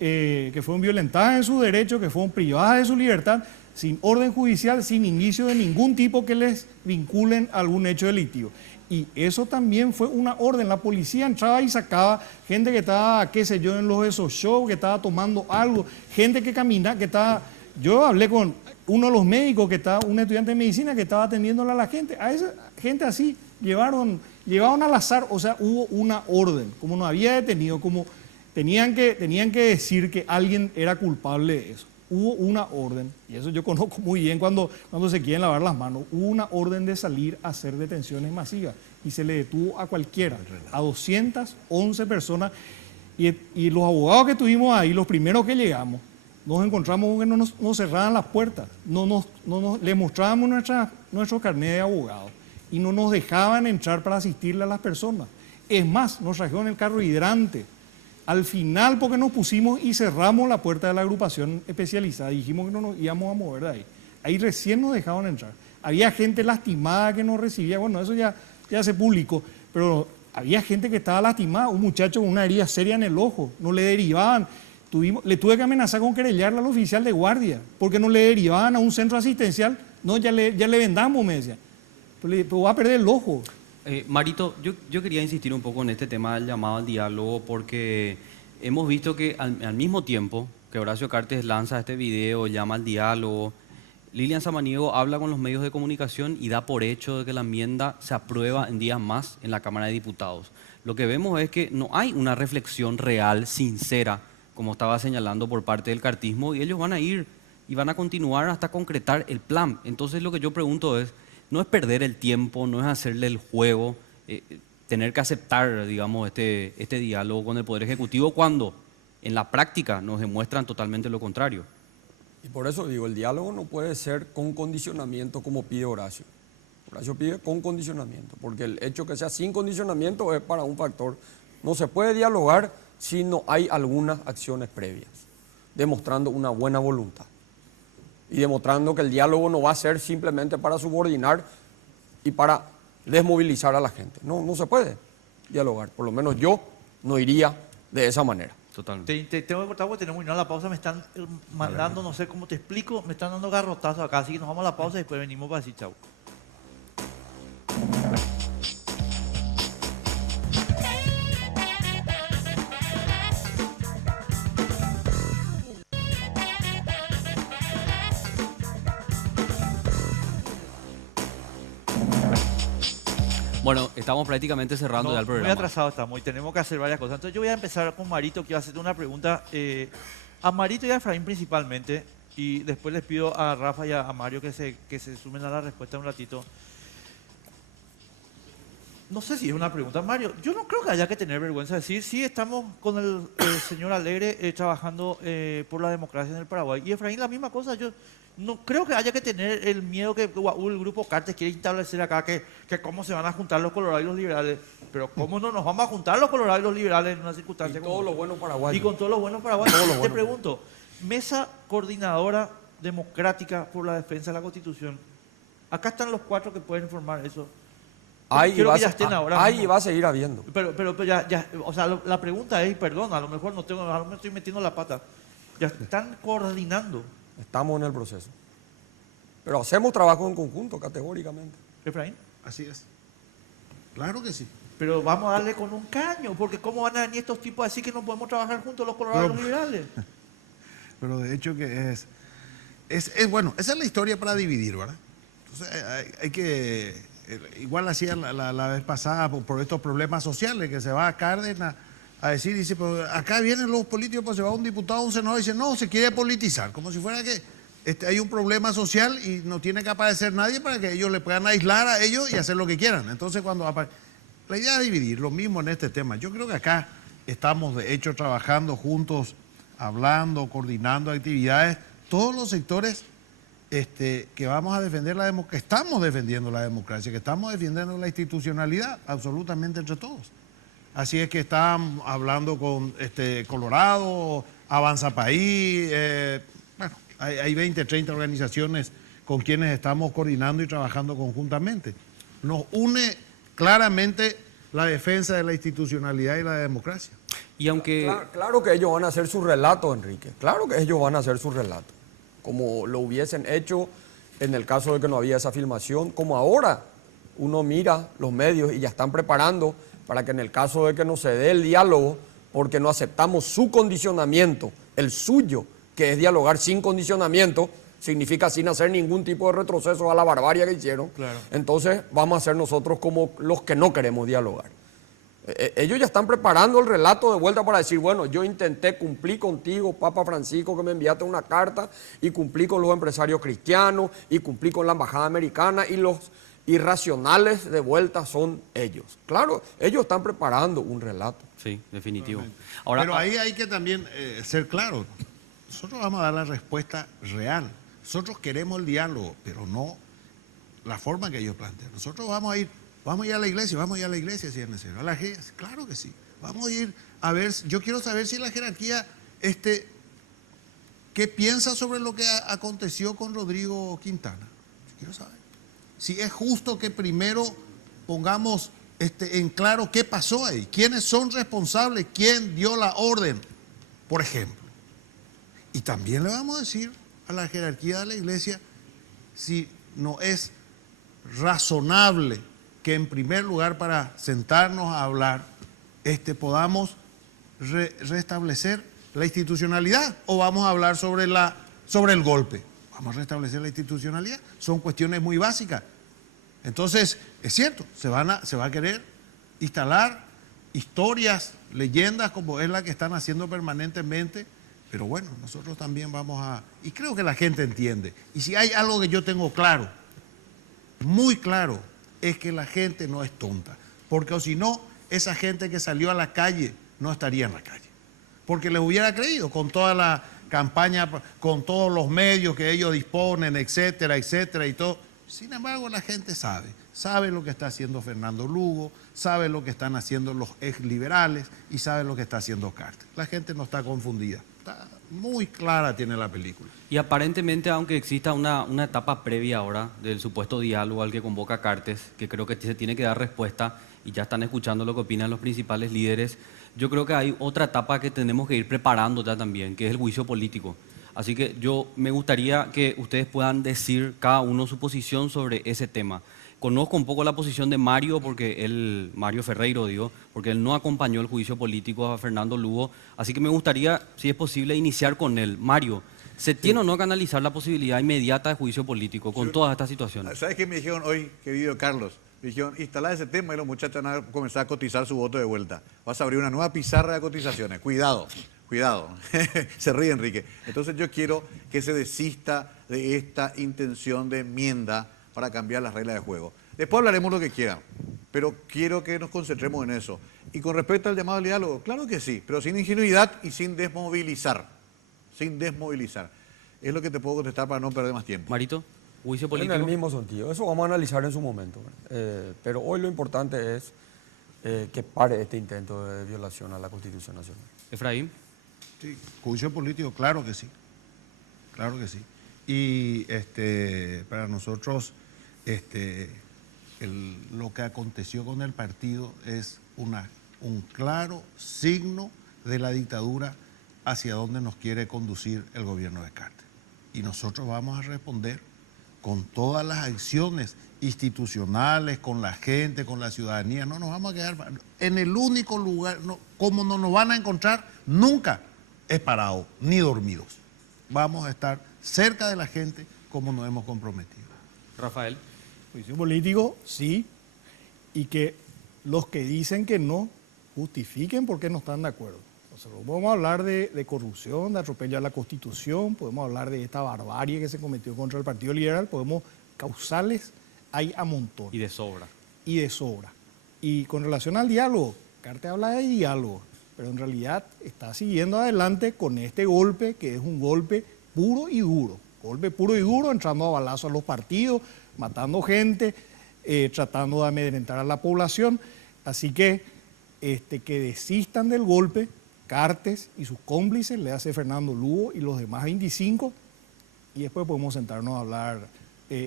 violentadas en sus derechos, que fueron privadas de su libertad, sin orden judicial, sin inicio de ningún tipo que les vinculen a algún hecho delictivo. Y eso también fue una orden. La policía entraba y sacaba gente que estaba, qué sé yo, en esos shows, que estaba tomando algo, gente que caminaba, que estaba... Yo hablé con uno de los médicos, que estaba, un estudiante de medicina, que estaba atendiéndole a la gente. A esa gente así llevaron al azar, o sea, hubo una orden. Como no había detenido, como tenían que decir que alguien era culpable de eso. Hubo una orden, y eso yo conozco muy bien cuando se quieren lavar las manos, hubo una orden de salir a hacer detenciones masivas y se le detuvo a cualquiera, a 211 personas, y los abogados que tuvimos ahí, los primeros que llegamos, nos encontramos que no nos cerraban las puertas, le mostrábamos nuestro carnet de abogado y no nos dejaban entrar para asistirle a las personas. Es más, nos trajeron el carro hidrante. Al final, porque nos pusimos y cerramos la puerta de la agrupación especializada, dijimos que no nos íbamos a mover de ahí. Ahí recién nos dejaban entrar. Había gente lastimada que nos recibía, bueno, eso ya se publicó, pero había gente que estaba lastimada, un muchacho con una herida seria en el ojo, no le derivaban. Le tuve que amenazar con querellarle al oficial de guardia, porque no le derivaban a un centro asistencial. No, ya le vendamos, me decían. Pues va a perder el ojo. Marito, yo quería insistir un poco en este tema del llamado al diálogo, porque hemos visto que al mismo tiempo que Horacio Cartes lanza este video, llama al diálogo, Lilian Samaniego habla con los medios de comunicación y da por hecho de que la enmienda se aprueba en días más en la Cámara de Diputados. Lo que vemos es que no hay una reflexión real, sincera, como estaba señalando por parte del cartismo, y ellos van a ir y van a continuar hasta concretar el plan. Entonces lo que yo pregunto es, no es perder el tiempo, no es hacerle el juego, tener que aceptar, digamos, este diálogo con el Poder Ejecutivo cuando en la práctica nos demuestran totalmente lo contrario. Y por eso digo, el diálogo no puede ser con condicionamiento como pide Horacio. Horacio pide con condicionamiento, porque el hecho que sea sin condicionamiento es para un factor. No se puede dialogar si no hay algunas acciones previas, demostrando una buena voluntad. y demostrando que el diálogo no va a ser simplemente para subordinar y para desmovilizar a la gente. No, no se puede dialogar. Por lo menos yo no iría de esa manera. Totalmente. Te tengo que cortar porque tenemos que ir a la pausa. Me están mandando, no sé cómo te explico, me están dando garrotazos acá. Así que nos vamos a la pausa y después venimos para decir chau. Bueno, estamos prácticamente cerrando ya el programa. Muy atrasado estamos y tenemos que hacer varias cosas. Entonces yo voy a empezar con Marito. Quiero hacerte una pregunta a Marito y a Efraín principalmente, y después les pido a Rafa y a Mario que se sumen a la respuesta un ratito. No sé si es una pregunta, Mario. Yo no creo que haya que tener vergüenza de decir, sí, estamos con el señor Alegre trabajando por la democracia en el Paraguay. Y Efraín, la misma cosa. Yo no creo que haya que tener el miedo que el grupo Cartes quiere establecer acá, que cómo se van a juntar los colorados y los liberales. Pero cómo no nos vamos a juntar los colorados y los liberales en una circunstancia como todos los buenos paraguayos. Y con todos los buenos paraguayos. Te pregunto, Mesa Coordinadora Democrática por la Defensa de la Constitución. Acá están los 4 que pueden formar eso. Quiero que ya estén ahora. Ahí va a seguir habiendo. Pero ya, o sea, la pregunta es, perdón, a lo mejor no me estoy metiendo la pata. Ya están coordinando. Estamos en el proceso. Pero hacemos trabajo en conjunto, categóricamente. ¿Efraín? Así es. Claro que sí. Pero vamos a darle con un caño, porque ¿cómo van a venir estos tipos a decir que no podemos trabajar juntos los colorados y los liberales? Pero de hecho que es bueno, esa es la historia para dividir, ¿verdad? Entonces hay que... Igual hacía la vez pasada por estos problemas sociales, que se va a Cárdenas a decir, dice, pues acá vienen los políticos, pues se va un diputado, un senador y dice, no, se quiere politizar, como si fuera que hay un problema social y no tiene que aparecer nadie para que ellos le puedan aislar a ellos y hacer lo que quieran. Entonces cuando la idea es dividir, lo mismo en este tema. Yo creo que acá estamos de hecho trabajando juntos, hablando, coordinando actividades, todos los sectores que vamos a defender la democracia, que estamos defendiendo la democracia, que estamos defendiendo la institucionalidad, absolutamente entre todos. Así es que están hablando con Colorado, Avanza País, bueno, hay 20, 30 organizaciones con quienes estamos coordinando y trabajando conjuntamente. Nos une claramente la defensa de la institucionalidad y la democracia. Y aunque... Claro que ellos van a hacer su relato, Enrique, claro que ellos van a hacer su relato, como lo hubiesen hecho en el caso de que no había esa filmación, como ahora uno mira los medios y ya están preparando para que en el caso de que no se dé el diálogo, porque no aceptamos su condicionamiento, el suyo, que es dialogar sin condicionamiento, significa sin hacer ningún tipo de retroceso a la barbarie que hicieron. Claro. Entonces vamos a ser nosotros como los que no queremos dialogar. Ellos ya están preparando el relato de vuelta para decir, bueno, yo intenté, cumplí contigo, Papa Francisco, que me enviaste una carta, y cumplí con los empresarios cristianos, y cumplí con la embajada americana, y los irracionales de vuelta son ellos. Claro, ellos están preparando un relato. Sí, definitivo. Ahora, pero ahí hay que también ser claros. Nosotros vamos a dar la respuesta real. Nosotros queremos el diálogo, pero no la forma que ellos plantean. Nosotros vamos a ir a la iglesia si es necesario. A la jerarquía, claro que sí. Vamos a ir a ver, yo quiero saber si la jerarquía, ¿qué piensa sobre lo que aconteció con Rodrigo Quintana? Yo quiero saber. Si es justo que primero pongamos en claro qué pasó ahí, quiénes son responsables, quién dio la orden, por ejemplo. Y también le vamos a decir a la jerarquía de la iglesia si no es razonable que en primer lugar para sentarnos a hablar podamos restablecer la institucionalidad, o vamos a hablar sobre el golpe. Vamos a restablecer la institucionalidad, son cuestiones muy básicas. Entonces, es cierto, se va a querer instalar historias, leyendas como es la que están haciendo permanentemente, pero bueno, nosotros también y creo que la gente entiende. Y si hay algo que yo tengo claro, muy claro, es que la gente no es tonta, porque o si no, esa gente que salió a la calle no estaría en la calle, porque les hubiera creído con toda la campaña, con todos los medios que ellos disponen, etcétera, etcétera y todo. Sin embargo, la gente sabe lo que está haciendo Fernando Lugo, sabe lo que están haciendo los ex liberales y sabe lo que está haciendo Cartes. La gente no está confundida, está muy clara tiene la película. Y aparentemente, aunque exista una etapa previa ahora del supuesto diálogo al que convoca Cartes, que creo que se tiene que dar respuesta, y ya están escuchando lo que opinan los principales líderes, yo creo que hay otra etapa que tenemos que ir preparando ya también, que es el juicio político. Así que yo me gustaría que ustedes puedan decir cada uno su posición sobre ese tema. Conozco un poco la posición de Mario, Mario Ferreiro, porque él no acompañó el juicio político a Fernando Lugo, así que me gustaría, si es posible, iniciar con él. Mario, ¿se tiene o no que analizar la posibilidad inmediata de juicio político con todas estas situaciones? ¿Sabes qué me dijeron hoy, querido Carlos? Me dijeron, instalar ese tema y los muchachos van a comenzar a cotizar su voto de vuelta. Vas a abrir una nueva pizarra de cotizaciones. Cuidado, cuidado. Se ríe Enrique. Entonces yo quiero que se desista de esta intención de enmienda para cambiar las reglas de juego. Después hablaremos lo que quieran, pero quiero que nos concentremos en eso. Y con respecto al llamado al diálogo, claro que sí, pero sin ingenuidad y sin desmovilizar. Sin desmovilizar. Es lo que te puedo contestar para no perder más tiempo. Marito, juicio político. En el mismo sentido. Eso vamos a analizar en su momento. Pero hoy lo importante es que pare este intento de violación a la Constitución Nacional. Efraín. Sí, juicio político, claro que sí. Claro que sí. Y para nosotros lo que aconteció con el partido es un claro signo de la dictadura hacia donde nos quiere conducir el gobierno de Cartes. Y nosotros vamos a responder con todas las acciones institucionales, con la gente, con la ciudadanía. No nos vamos a quedar en el único lugar, como no nos van a encontrar, nunca es parado, ni dormidos. Vamos a estar cerca de la gente como nos hemos comprometido. Rafael. Juicio político, sí, y que los que dicen que no justifiquen por qué no están de acuerdo. Nosotros podemos hablar de corrupción, de atropello a la Constitución, podemos hablar de esta barbarie que se cometió contra el Partido Liberal, podemos causales hay a montón. Y de sobra. Y de sobra. Y con relación al diálogo, Cartes habla de diálogo, pero en realidad está siguiendo adelante con este golpe, que es un golpe puro y duro. Golpe puro y duro, entrando a balazos a los partidos, matando gente, tratando de amedrentar a la población. Así que desistan del golpe. Cartes y sus cómplices, le hace Fernando Lugo y los demás 25, y después podemos sentarnos a hablar.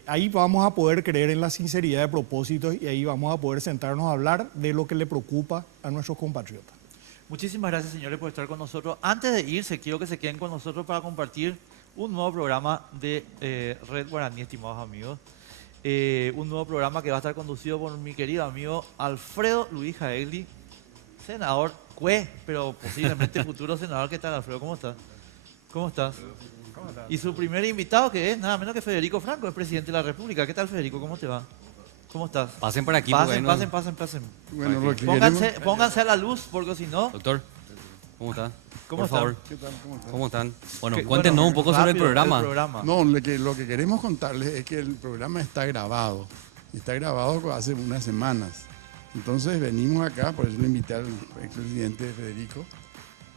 Ahí vamos a poder creer en la sinceridad de propósitos y ahí vamos a poder sentarnos a hablar de lo que le preocupa a nuestros compatriotas. Muchísimas gracias, señores, por estar con nosotros. Antes de irse, quiero que se queden con nosotros para compartir un nuevo programa de Red Guaraní, estimados amigos. Un nuevo programa que va a estar conducido por mi querido amigo Alfredo Luis Jaegli, senador pero posiblemente futuro senador. ¿Qué tal, Alfredo? ¿Cómo estás? ¿Cómo estás? ¿Cómo estás? Y su primer invitado, que es nada menos que Federico Franco, es presidente de la República. ¿Qué tal, Federico? ¿Cómo te va? ¿Cómo estás? Pasen por aquí. Pasen. Bueno, lo que Pónganse a la luz, porque si no... Doctor, ¿cómo está? ¿Cómo por están? favor. ¿Qué tal? ¿Cómo están? ¿Cómo están? Bueno, cuéntenos un poco sobre el programa. No, lo que queremos contarles es que el programa está grabado. Está grabado hace unas semanas. Entonces venimos acá, por eso le invité al expresidente Federico,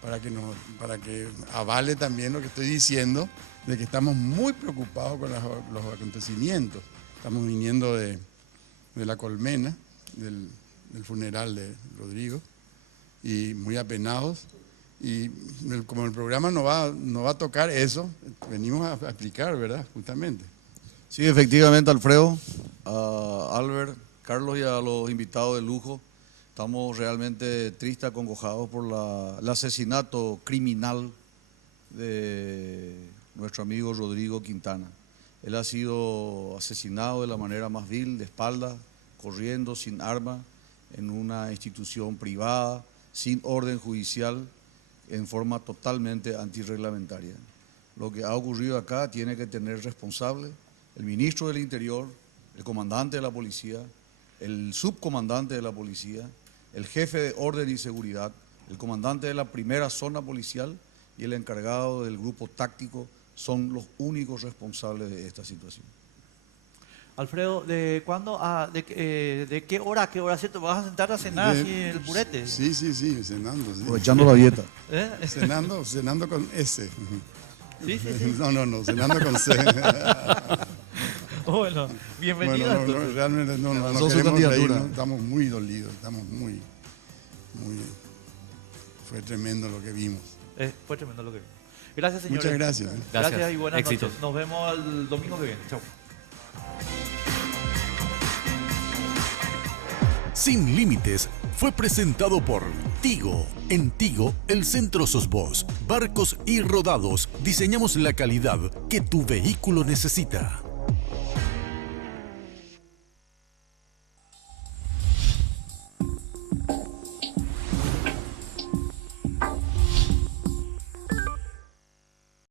para que avale también lo que estoy diciendo, de que estamos muy preocupados con los acontecimientos. Estamos viniendo de La Colmena, del funeral de Rodrigo, y muy apenados. Y como el programa no va a tocar eso, venimos a explicar, ¿verdad? Justamente. Sí, efectivamente, Alfredo, a Albert, Carlos y a los invitados de lujo, estamos realmente tristes, acongojados por el asesinato criminal de nuestro amigo Rodrigo Quintana. Él ha sido asesinado de la manera más vil, de espaldas, corriendo, sin arma, en una institución privada, sin orden judicial, en forma totalmente antirreglamentaria. Lo que ha ocurrido acá tiene que tener responsable el ministro del Interior, el comandante de la policía, el subcomandante de la policía, el jefe de orden y seguridad, el comandante de la primera zona policial y el encargado del grupo táctico son los únicos responsables de esta situación. Alfredo, ¿de cuándo, de qué hora a qué hora, cierto? ¿Vas a sentar a cenar así en el purete? Sí, cenando. Sí. Aprovechando la dieta. Cenando con S. Sí. No, cenando con C. Bueno, bienvenido. Bueno, realmente no queremos reírnos, estamos muy dolidos, fue tremendo lo que vimos. Fue tremendo lo que vimos. Gracias, señores. Muchas gracias. Gracias y buenas Éxito. noches. Nos vemos el domingo que viene. Chao. Sin Límites fue presentado por Tigo. En Tigo, el centro sos vos. Barcos y rodados, diseñamos la calidad que tu vehículo necesita.